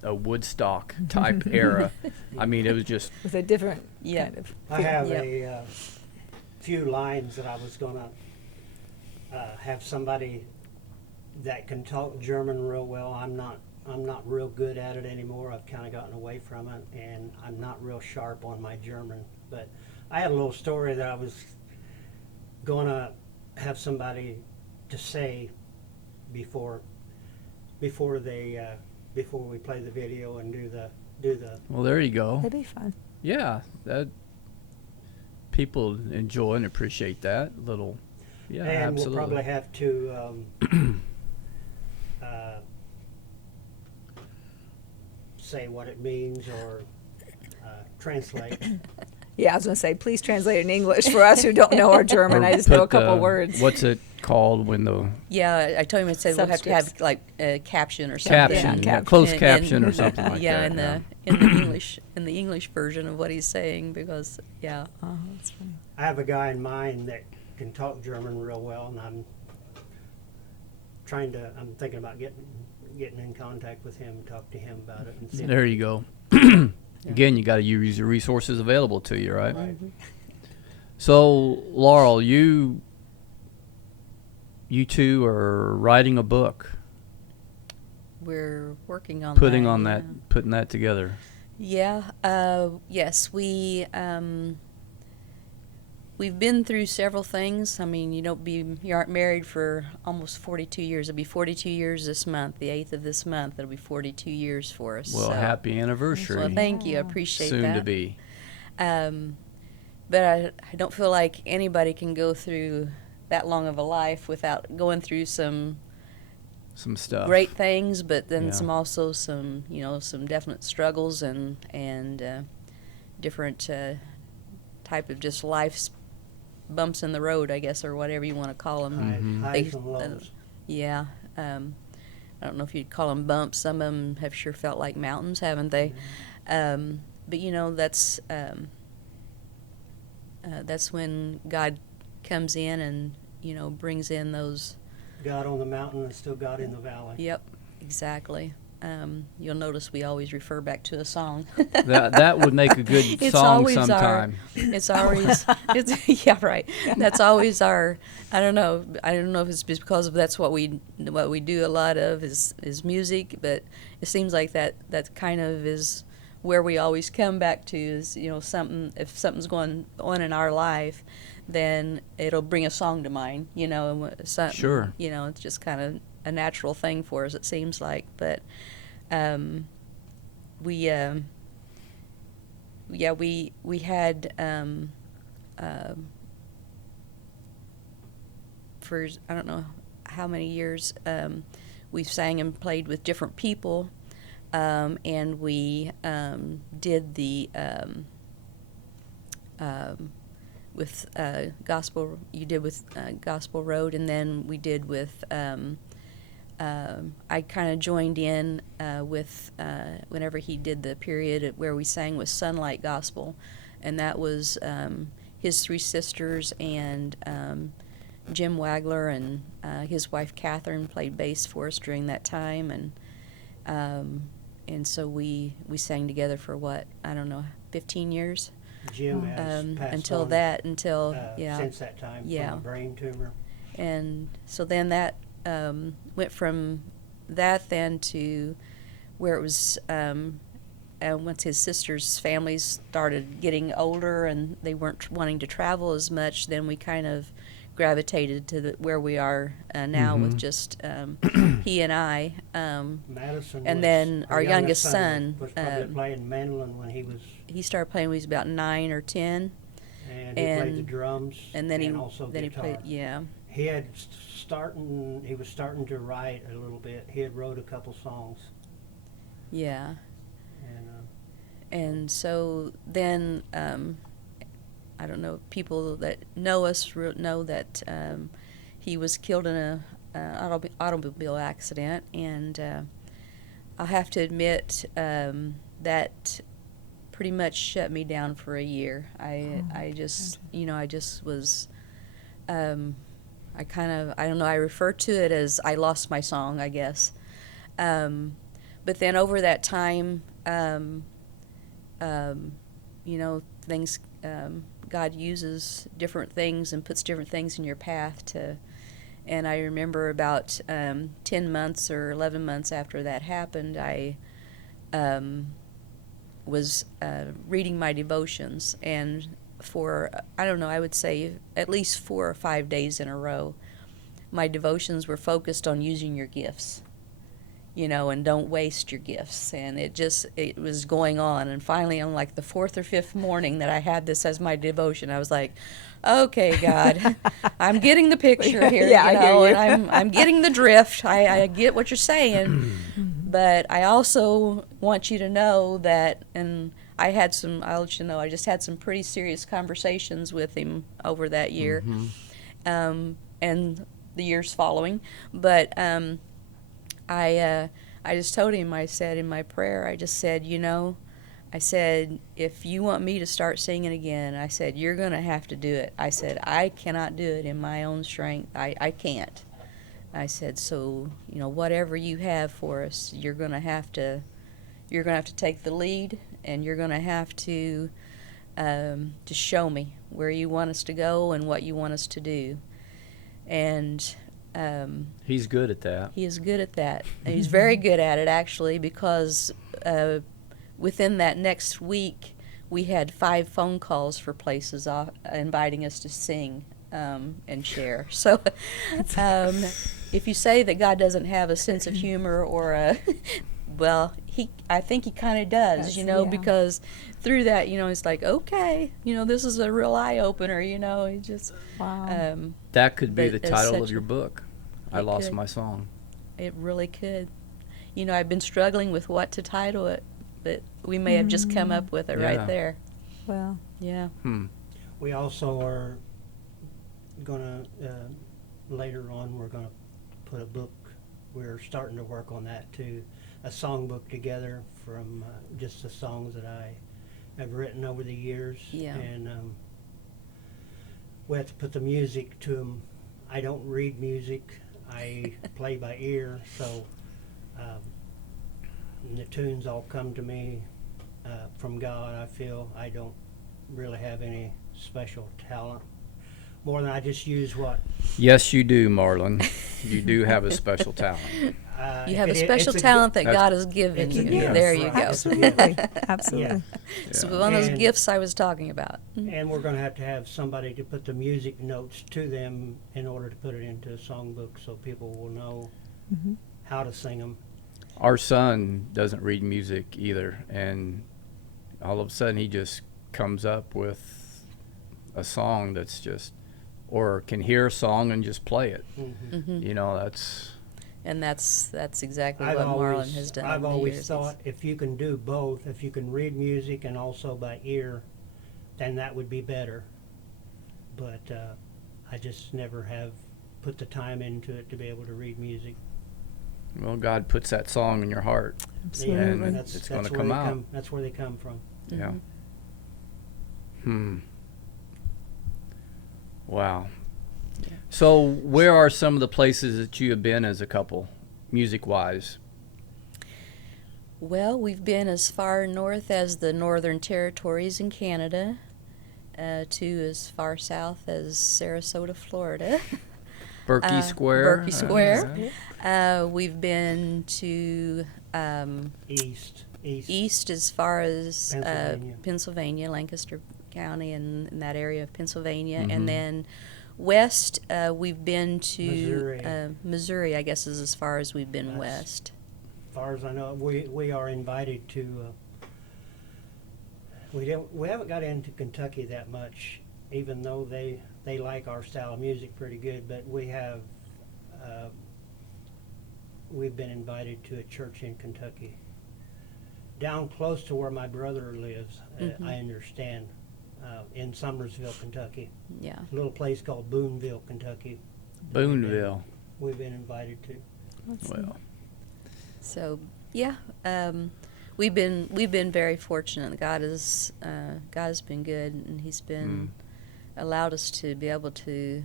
Woodstock type era. I mean, it was just With a different Yeah. kind of. I have Yep. a few lines that I was going to have somebody that can talk German real well. I'm not real good at it anymore. I've kind of gotten away from it, and I'm not real sharp on my German. But I had a little story that I was going to have somebody to say before we play the video and do the. well, there you go. That'd be fun. Yeah, that people enjoy and appreciate that little. Yeah, and absolutely. we'll probably have to say what it means or translate. Yeah, I was going to say, please translate it in English for us who don't know our German. Or I just know a put couple the- words. What's it called when the Yeah, I told him, I said we'll have to have Subscripts. like a caption or something. caption, Yeah, closed And- caption or and- something like yeah, that? in the English version of what he's saying, because Oh, that's funny. I have a guy in mind that can talk German real well, and I'm thinking about getting in contact with him, talk to him about it, and see. There you go. Again, you got to use the resources available to you, right? Right. So, Laurel, you two are writing a book, we're working on putting that. on yeah. that, putting that together. Yeah. Yes, we've been through several things. I mean, you aren't married for almost 42 years. It'll be 42 years this month, the 8th of this month. It'll be 42 years for us. Well, so. happy anniversary. Well, thank you. I appreciate Soon that. to be. But I don't feel like anybody can go through that long of a life without going through some Some stuff. great things, but then Yeah. some definite struggles and different type of just life's bumps in the road, I guess, or whatever you want to call them. Highs and lows. Yeah. I don't know if you'd call them bumps. Some of them have sure felt like mountains, haven't they? But that's when God comes in and brings in those. God on the mountain and still God in the valley. Yep, exactly. You'll notice we always refer back to a song. That would make a good It's song always sometime. It's always, yeah, right. That's always our. I don't know if it's because of that's what we do a lot of is music, but it seems like that kind of is where we always come back to is something. If something's going on in our life, then it'll bring a song to mind. Something, Sure. It's just kind of a natural thing for us. It seems like, but we had for I don't know how many years we sang and played with different people, and we did the with gospel. You did with Gospel Road, and then we did with. I kind of joined in with whenever he did the period where we sang with Sunlight Gospel, and that was his three sisters and Jim Wagler and his wife Catherine played bass for us during that time, and so we sang together for what, I don't know, 15 years. Jim has passed Until on, that, since that time Yeah. from a brain tumor. and so then that went from that then to where it was once his sister's families started getting older and they weren't wanting to travel as much, then we kind of gravitated to where we are now with just he and I. Madison And was, then our youngest son, was probably playing mandolin when he was, He started playing when he was about 9 or 10, and he played the drums and then also he guitar. played, yeah. He was starting to write a little bit. He had wrote a couple songs, Yeah. and And so then, I don't know, people that know us know that he was killed in a automobile accident, and I'll have to admit that pretty much shut me down for a year. I just was, I don't know, I refer to it as I lost my song, I guess. But then over that time, things, God uses different things and puts different things in your path and I remember about 10 months or 11 months after that happened, I was reading my devotions, and for, I don't know, I would say at least 4 or 5 days in a row, my devotions were focused on using your gifts. and don't waste your gifts. And it was going on. And finally, on like the fourth or fifth morning that I had this as my devotion, I was like, okay, God, I'm getting the picture here, Yeah, I hear you. and I'm getting the drift. I get what you're saying, but I also want you to know that, and I'll let you know, I just had some pretty serious conversations with him over that year, and the years following. But I just told him, I said in my prayer, I just said, I said, if you want me to start singing again, I said, you're going to have to do it. I said, I cannot do it in my own strength. I can't. I said, so, whatever you have for us, you're going to have to take the lead, and you're going to have to show me where you want us to go and what you want us to do. And He's good at that. he is good at that. And he's very good at it, actually, because within that next week, we had 5 phone calls for places inviting us to sing and share. So if you say that God doesn't have a sense of humor or well, I think he kind of does, Yeah. because through that, it's like, okay, this is a real eye-opener, he just, Wow. That could be But the it's title such of your a- book. I it Lost could. My Song. It really could. I've been struggling with what to title it, but we may have just come up with it Yeah. right there. Well, Yeah. We also are gonna later on. We're gonna put a book. We're starting to work on that too, a songbook together from just the songs that I have written over the years. Yeah. And we have to put the music to them. I don't read music. I play by ear, so the tunes all come to me from God. I feel I don't really have any special talent, more than I just use what. Yes, you do, Marlon. You do have a special talent. You if have a it- special it's talent that That's- God has given it's a you. gift, There you right. go. It's a gift. absolutely. Absolutely. So Yeah. one of those And- gifts I was talking about. And we're going to have somebody to put the music notes to them in order to put it into a songbook, so people will know Mhm. how to sing them. Our son doesn't read music either, and all of a sudden he just comes up with a song that's just, or can hear a song and just play it. That's And that's exactly what Marlon has done. I've over the always years. thought if you can do both, if you can read music and also by ear, then that would be better. But I just never have put the time into it to be able to read music. well, God puts that song in your heart. Absolutely. And that's, it's that's gonna where come they out. That's where they come from. Yeah. Wow. So, where are some of the places that you have been as a couple, music-wise? Well, we've been as far north as the Northern Territories in Canada, to as far south as Sarasota, Florida. Berkey Square. Berkey Square. We've been to East. east as far as Pennsylvania. Pennsylvania, Lancaster County, and in that area of Pennsylvania, Mhm. and then west we've been to Missouri. Missouri. I guess is as far as we've been That's- west. As far as I know, we are invited to. We haven't got into Kentucky that much, even though they like our style of music pretty good. But we have. We've been invited to a church in Kentucky, down close to where my brother lives. I understand, in Summersville, Kentucky, Yeah. a little place called Booneville, Kentucky. Booneville. We've been invited to. Well, So yeah, we've been very fortunate. God has been good, and He's been allowed us to be able to.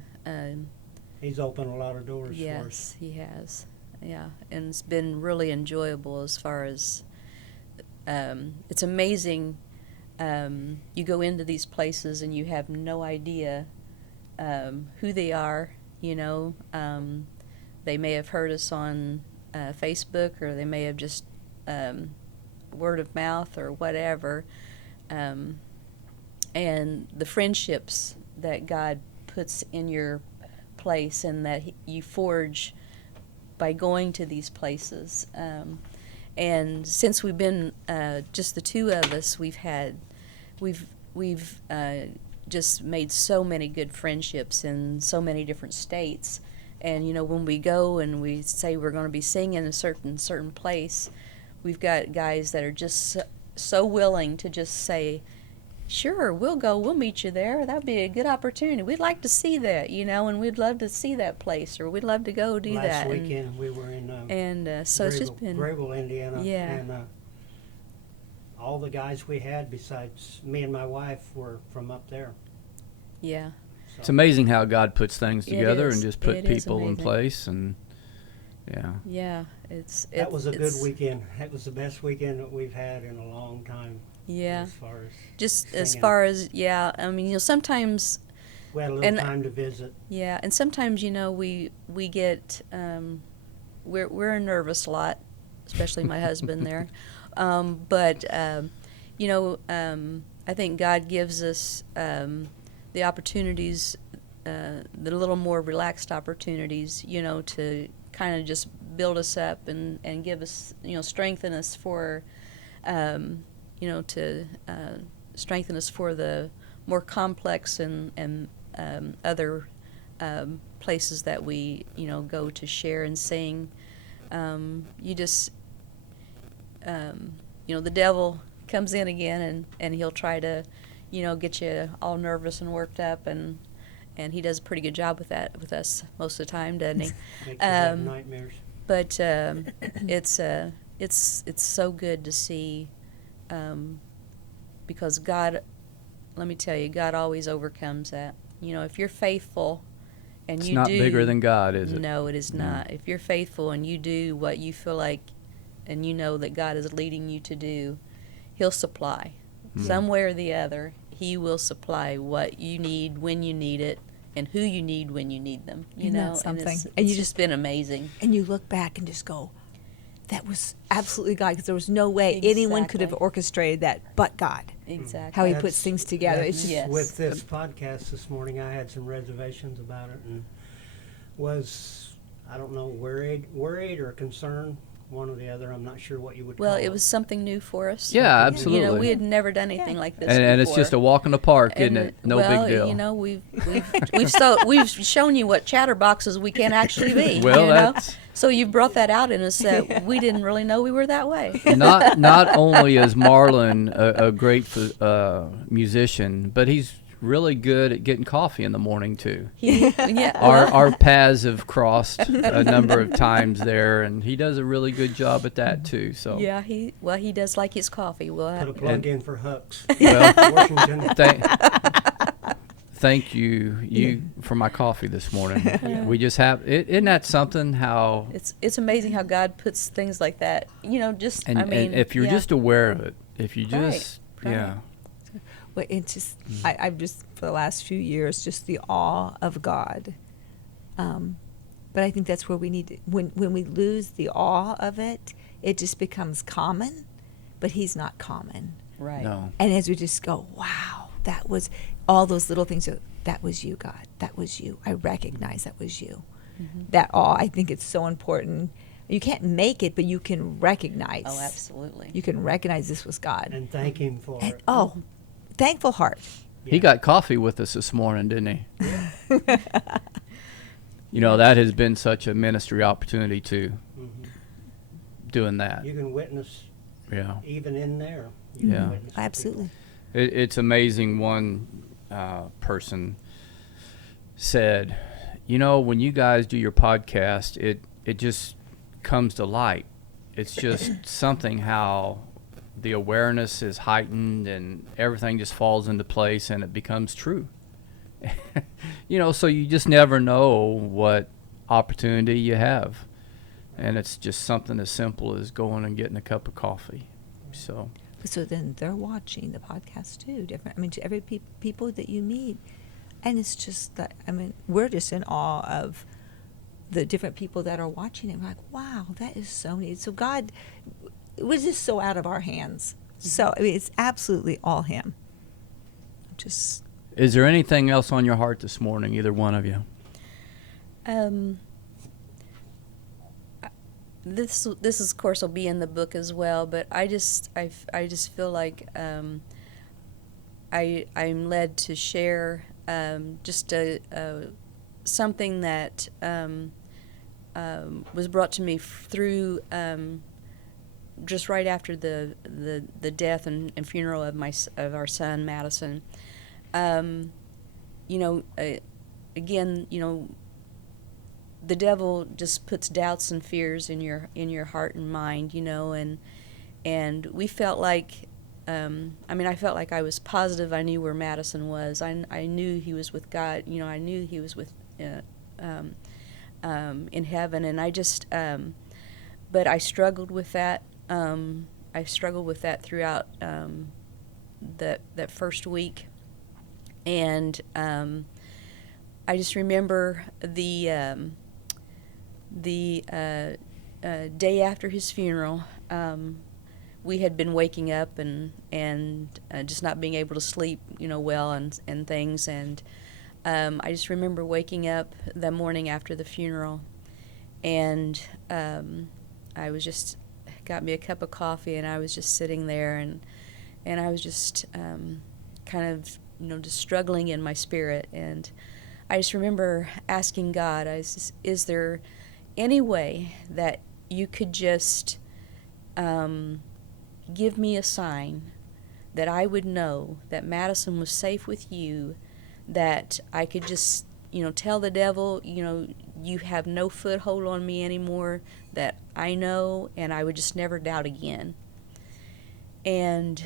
He's opened a lot of doors for us. Yes, He has. Yeah, and it's been really enjoyable as far as. It's amazing. You go into these places and you have no idea who they are. They may have heard us on Facebook, or they may have just word of mouth or whatever. And the friendships that God puts in your place and that you forge by going to these places. And since we've been just the two of us, we've just made so many good friendships in so many different states. And when we go and we say we're going to be singing in a certain place, we've got guys that are just so willing to just say, "Sure, we'll go. We'll meet you there. That'd be a good opportunity. We'd like to see that, and we'd love to see that place, or we'd love to go do that." Last weekend we were in So it's just been Grable, Indiana. Yeah. And all the guys we had besides me and my wife were from up there. yeah. So It's amazing how God puts things It together is. and just put It is people in amazing. place, and Yeah, that was a good weekend. That was the best weekend that we've had in a long time. Yeah, As far as just as singing. far as I mean, sometimes We had a little and- time to visit. and sometimes we get we're a nervous lot, especially my husband there, but I think God gives us the opportunities, the little more relaxed opportunities, to kind of just build us up and give us, strengthen us for, to strengthen us for the more complex and other places that we, go to share and sing. You just, the devil comes in again and he'll try to, get you all nervous and worked up, and he does a pretty good job with that with us most of the time, doesn't he? Make you have nightmares. But it's so good to see, because God, let me tell you, God always overcomes that. If you're faithful and it's you not do, bigger than God, is it? No, it is not. If you're faithful and you do what you feel like, and you know that God is leading you to do, He'll supply. Some way or the other, He will supply what you need when you need it, and who you need when you need them. Isn't that something? And it's And you just been amazing. And you look back and just go, that was absolutely God, because there was no way anyone could have Exactly. orchestrated that but God. Exactly. How He That's- puts things together. that's It's just, Yes. With this podcast this morning, I had some reservations about it and was, I don't know, worried or concerned, one or the other. I'm not sure what you would Well, call it was something new for us. Yeah, absolutely. We had never done anything like this and it's before. just a walk in the park, isn't And it? No well, big deal. we've shown you what chatterboxes we can actually be. Well, that's So you brought that out in us that we didn't really know we were that way. not only is Marlon a great musician, but he's really good at getting coffee in the morning too. Our paths have crossed a number of times there, and he does a really good job at that too. So Yeah, he does like his coffee. Well, Put a plug in for Huck's. well, Washington. thank you for my coffee this morning. We just have isn't that something how it's amazing how God puts things like that. Just and, I mean, and if you're yeah. just aware of it, if you Right, just right. yeah. well, it's just, I've just, for the last few years, just the awe of God. But I think that's where we need to, when we lose the awe of it, it just becomes common, but He's not common. right. No. And as we just go, wow, that was all those little things. That was you, God. That was you. I recognize that was you. Mm-hmm. That awe, I think it's so important. You can't make it, but you can recognize. Oh, absolutely. You can recognize this was God. And thank Him for And, it. oh, thankful heart. He got coffee with us this morning, didn't he? That has been such a ministry opportunity too, doing that. You can witness Yeah. even in there. You Yeah. can witness to Absolutely. It's amazing. One person said, when you guys do your podcast, it just comes to light. It's just something how the awareness is heightened and everything just falls into place and it becomes true. So you just never know what opportunity you have. And it's just something as simple as going and getting a cup of coffee. So So then they're watching the podcast too. Different. I mean, to every people that you meet, and it's just that. I mean, we're just in awe of the different people that are watching it. We're like, wow, that is so neat. So God, it was just so out of our hands. So I mean, it's absolutely all Him. Just is there anything else on your heart this morning, either one of you? this is, of course, will be in the book as well. But I just feel like I'm led to share just something that was brought to me through just right after the death and funeral of our son Madison. Again, the devil just puts doubts and fears in your heart and mind, and we felt like, I felt like I was positive. I knew where Madison was. I knew he was with God. I knew he was with in heaven, and I just, but I struggled with that. I struggled with that throughout that first week, and I just remember the day after his funeral. We had been waking up and just not being able to sleep, well and things, and I just remember waking up the morning after the funeral, and I was just got me a cup of coffee, and I was just sitting there, and I was just kind of just struggling in my spirit, and I just remember asking God, is there any way that you could just give me a sign that I would know that Madison was safe with you, that I could just, tell the devil, you have no foothold on me anymore, that I know, and I would just never doubt again. And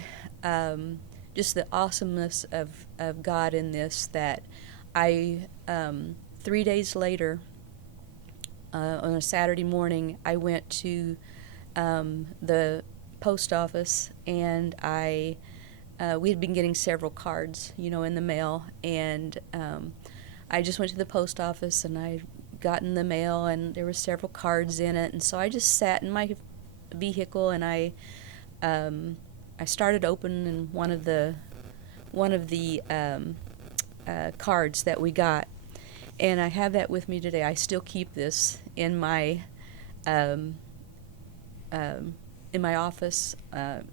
just the awesomeness of God in this, that I, 3 days later, on a Saturday morning, I went to the post office, and we had been getting several cards, in the mail, and I just went to the post office, and I got in the mail, and there were several cards in it, and so I just sat in my vehicle, and I started opening one of the cards that we got, and I have that with me today. I still keep this in my office,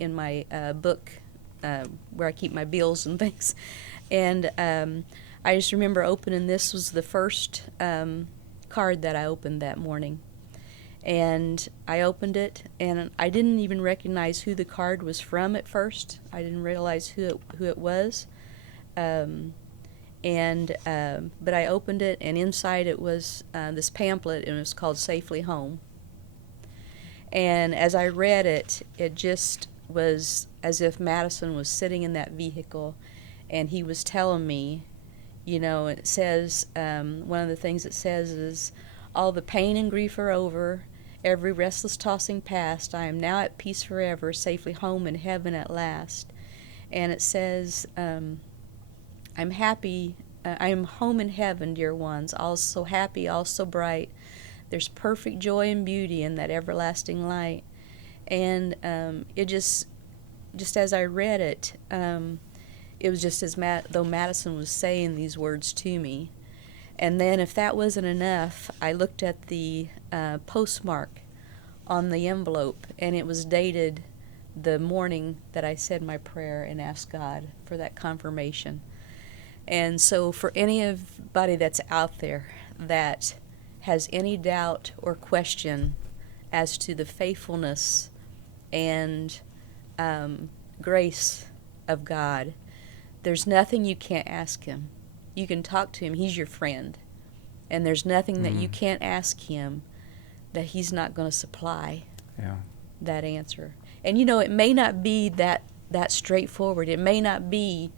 in my book, where I keep my bills and things. And I just remember opening, this was the first card that I opened that morning. And I opened it, and I didn't even recognize who the card was from at first. I didn't realize who it was. But I opened it, and inside it was this pamphlet, and it was called Safely Home. And as I read it, it just was as if Madison was sitting in that vehicle, and he was telling me, it says, one of the things it says is, all the pain and grief are over, every restless tossing past, I am now at peace forever, safely home in heaven at last. And it says, I'm happy, I am home in heaven, dear ones, all so happy, all so bright. There's perfect joy and beauty in that everlasting light. And it just as I read it, it was just as though Madison was saying these words to me. And then if that wasn't enough, I looked at the postmark on the envelope, and it was dated the morning that I said my prayer and asked God for that confirmation. And so for anybody that's out there that has any doubt or question as to the faithfulness and grace of God, there's nothing you can't ask him. You can talk to him. He's your friend. And there's nothing that you can't ask him that he's not going to supply that answer. And, it may not be that straightforward. It may not be,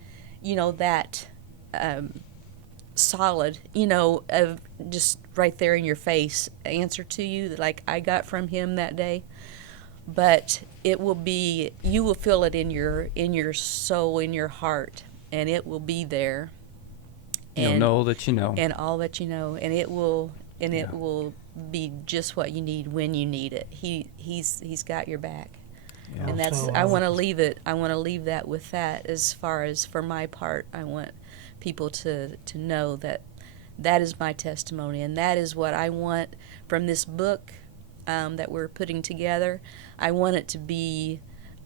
that solid, of just right there in your face answer to you like I got from him that day. But it will be, you will feel it in your soul, in your heart, and it will be there. You'll know that you know. And all that you know, and it will be just what you need when you need it. He's got your back. Yeah. And that's, Also, I want to leave it. I want to leave that with that. As far as for my part, I want people to know that is my testimony, and that is what I want from this book. that we're putting together, I want it to be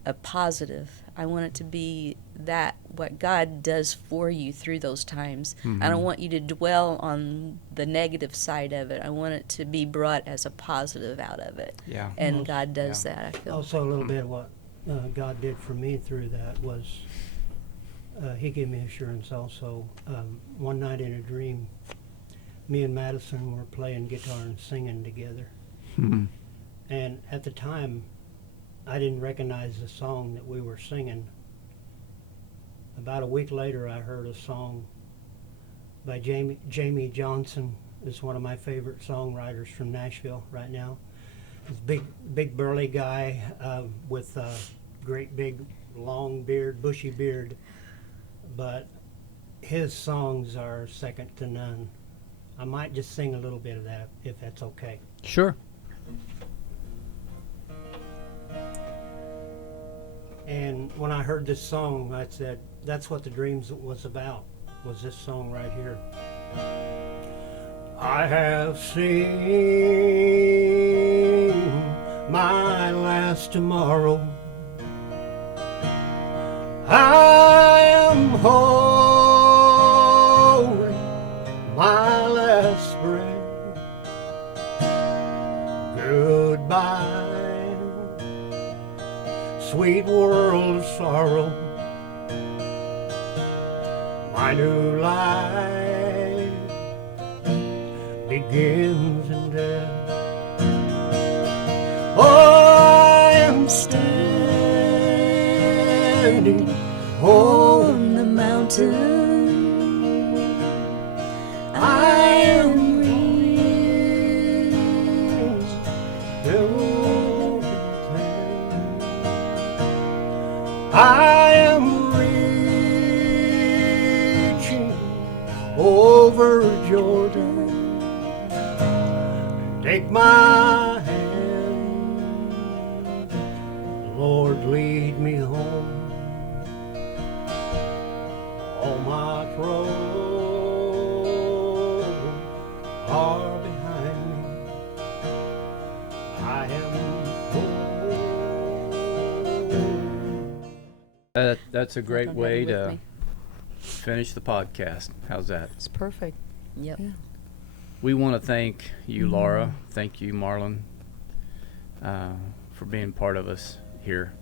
a positive. I want it to be that what God does for you through those times. I don't want you to dwell on the negative side of it. I want it to be brought as a positive out of it. Yeah. And God does that, I feel. Also, a little bit of what God did for me through that was He gave me assurance also. One night in a dream, me and Madison were playing guitar and singing together. And at the time, I didn't recognize the song that we were singing. About a week later, I heard a song by Jamie Johnson. Is one of my favorite songwriters from Nashville right now. This big burly guy with a great big long beard, bushy beard. But his songs are second to none. I might just sing a little bit of that if that's okay. Sure. And when I heard this song, I said, that's what the dreams was about, was this song right here. I have seen my last tomorrow. I am holding my last breath. Goodbye, sweet world of sorrow. My new life begins in death. Oh, I am standing on the mountain. I am reached the open plain. I am reaching over Jordan. Take my hand, Lord, lead me home. All my troubles are behind me. I am home. That's a great I'm way ready with to me. finish the podcast. How's that? It's perfect. Yep. Yeah. We want to thank you, Laura. Thank you, Marlon, for being part of us here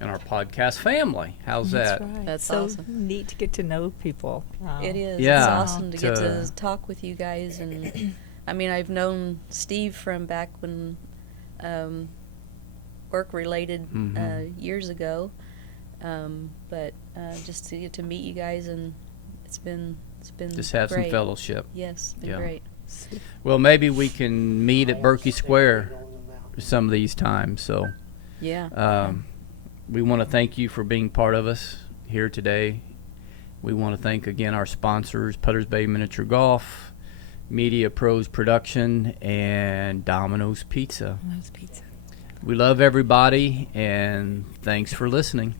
in our podcast family. How's that? That's right. That's so awesome. neat to get to know people. It is. Yeah. It's awesome to get To- to talk with you guys. And I mean, I've known Steve from back when work related years ago. But just to get to meet you guys, and it's been Just have some great. fellowship. Yes, it's been Yeah. great. Well, maybe we can meet at Berkey Square some of these times. So Yeah. we want to thank you for being part of us here today. We want to thank again our sponsors, Putters Bay Miniature Golf, Media Pros Production, and Domino's Pizza. Domino's Pizza. We love everybody, and thanks for listening.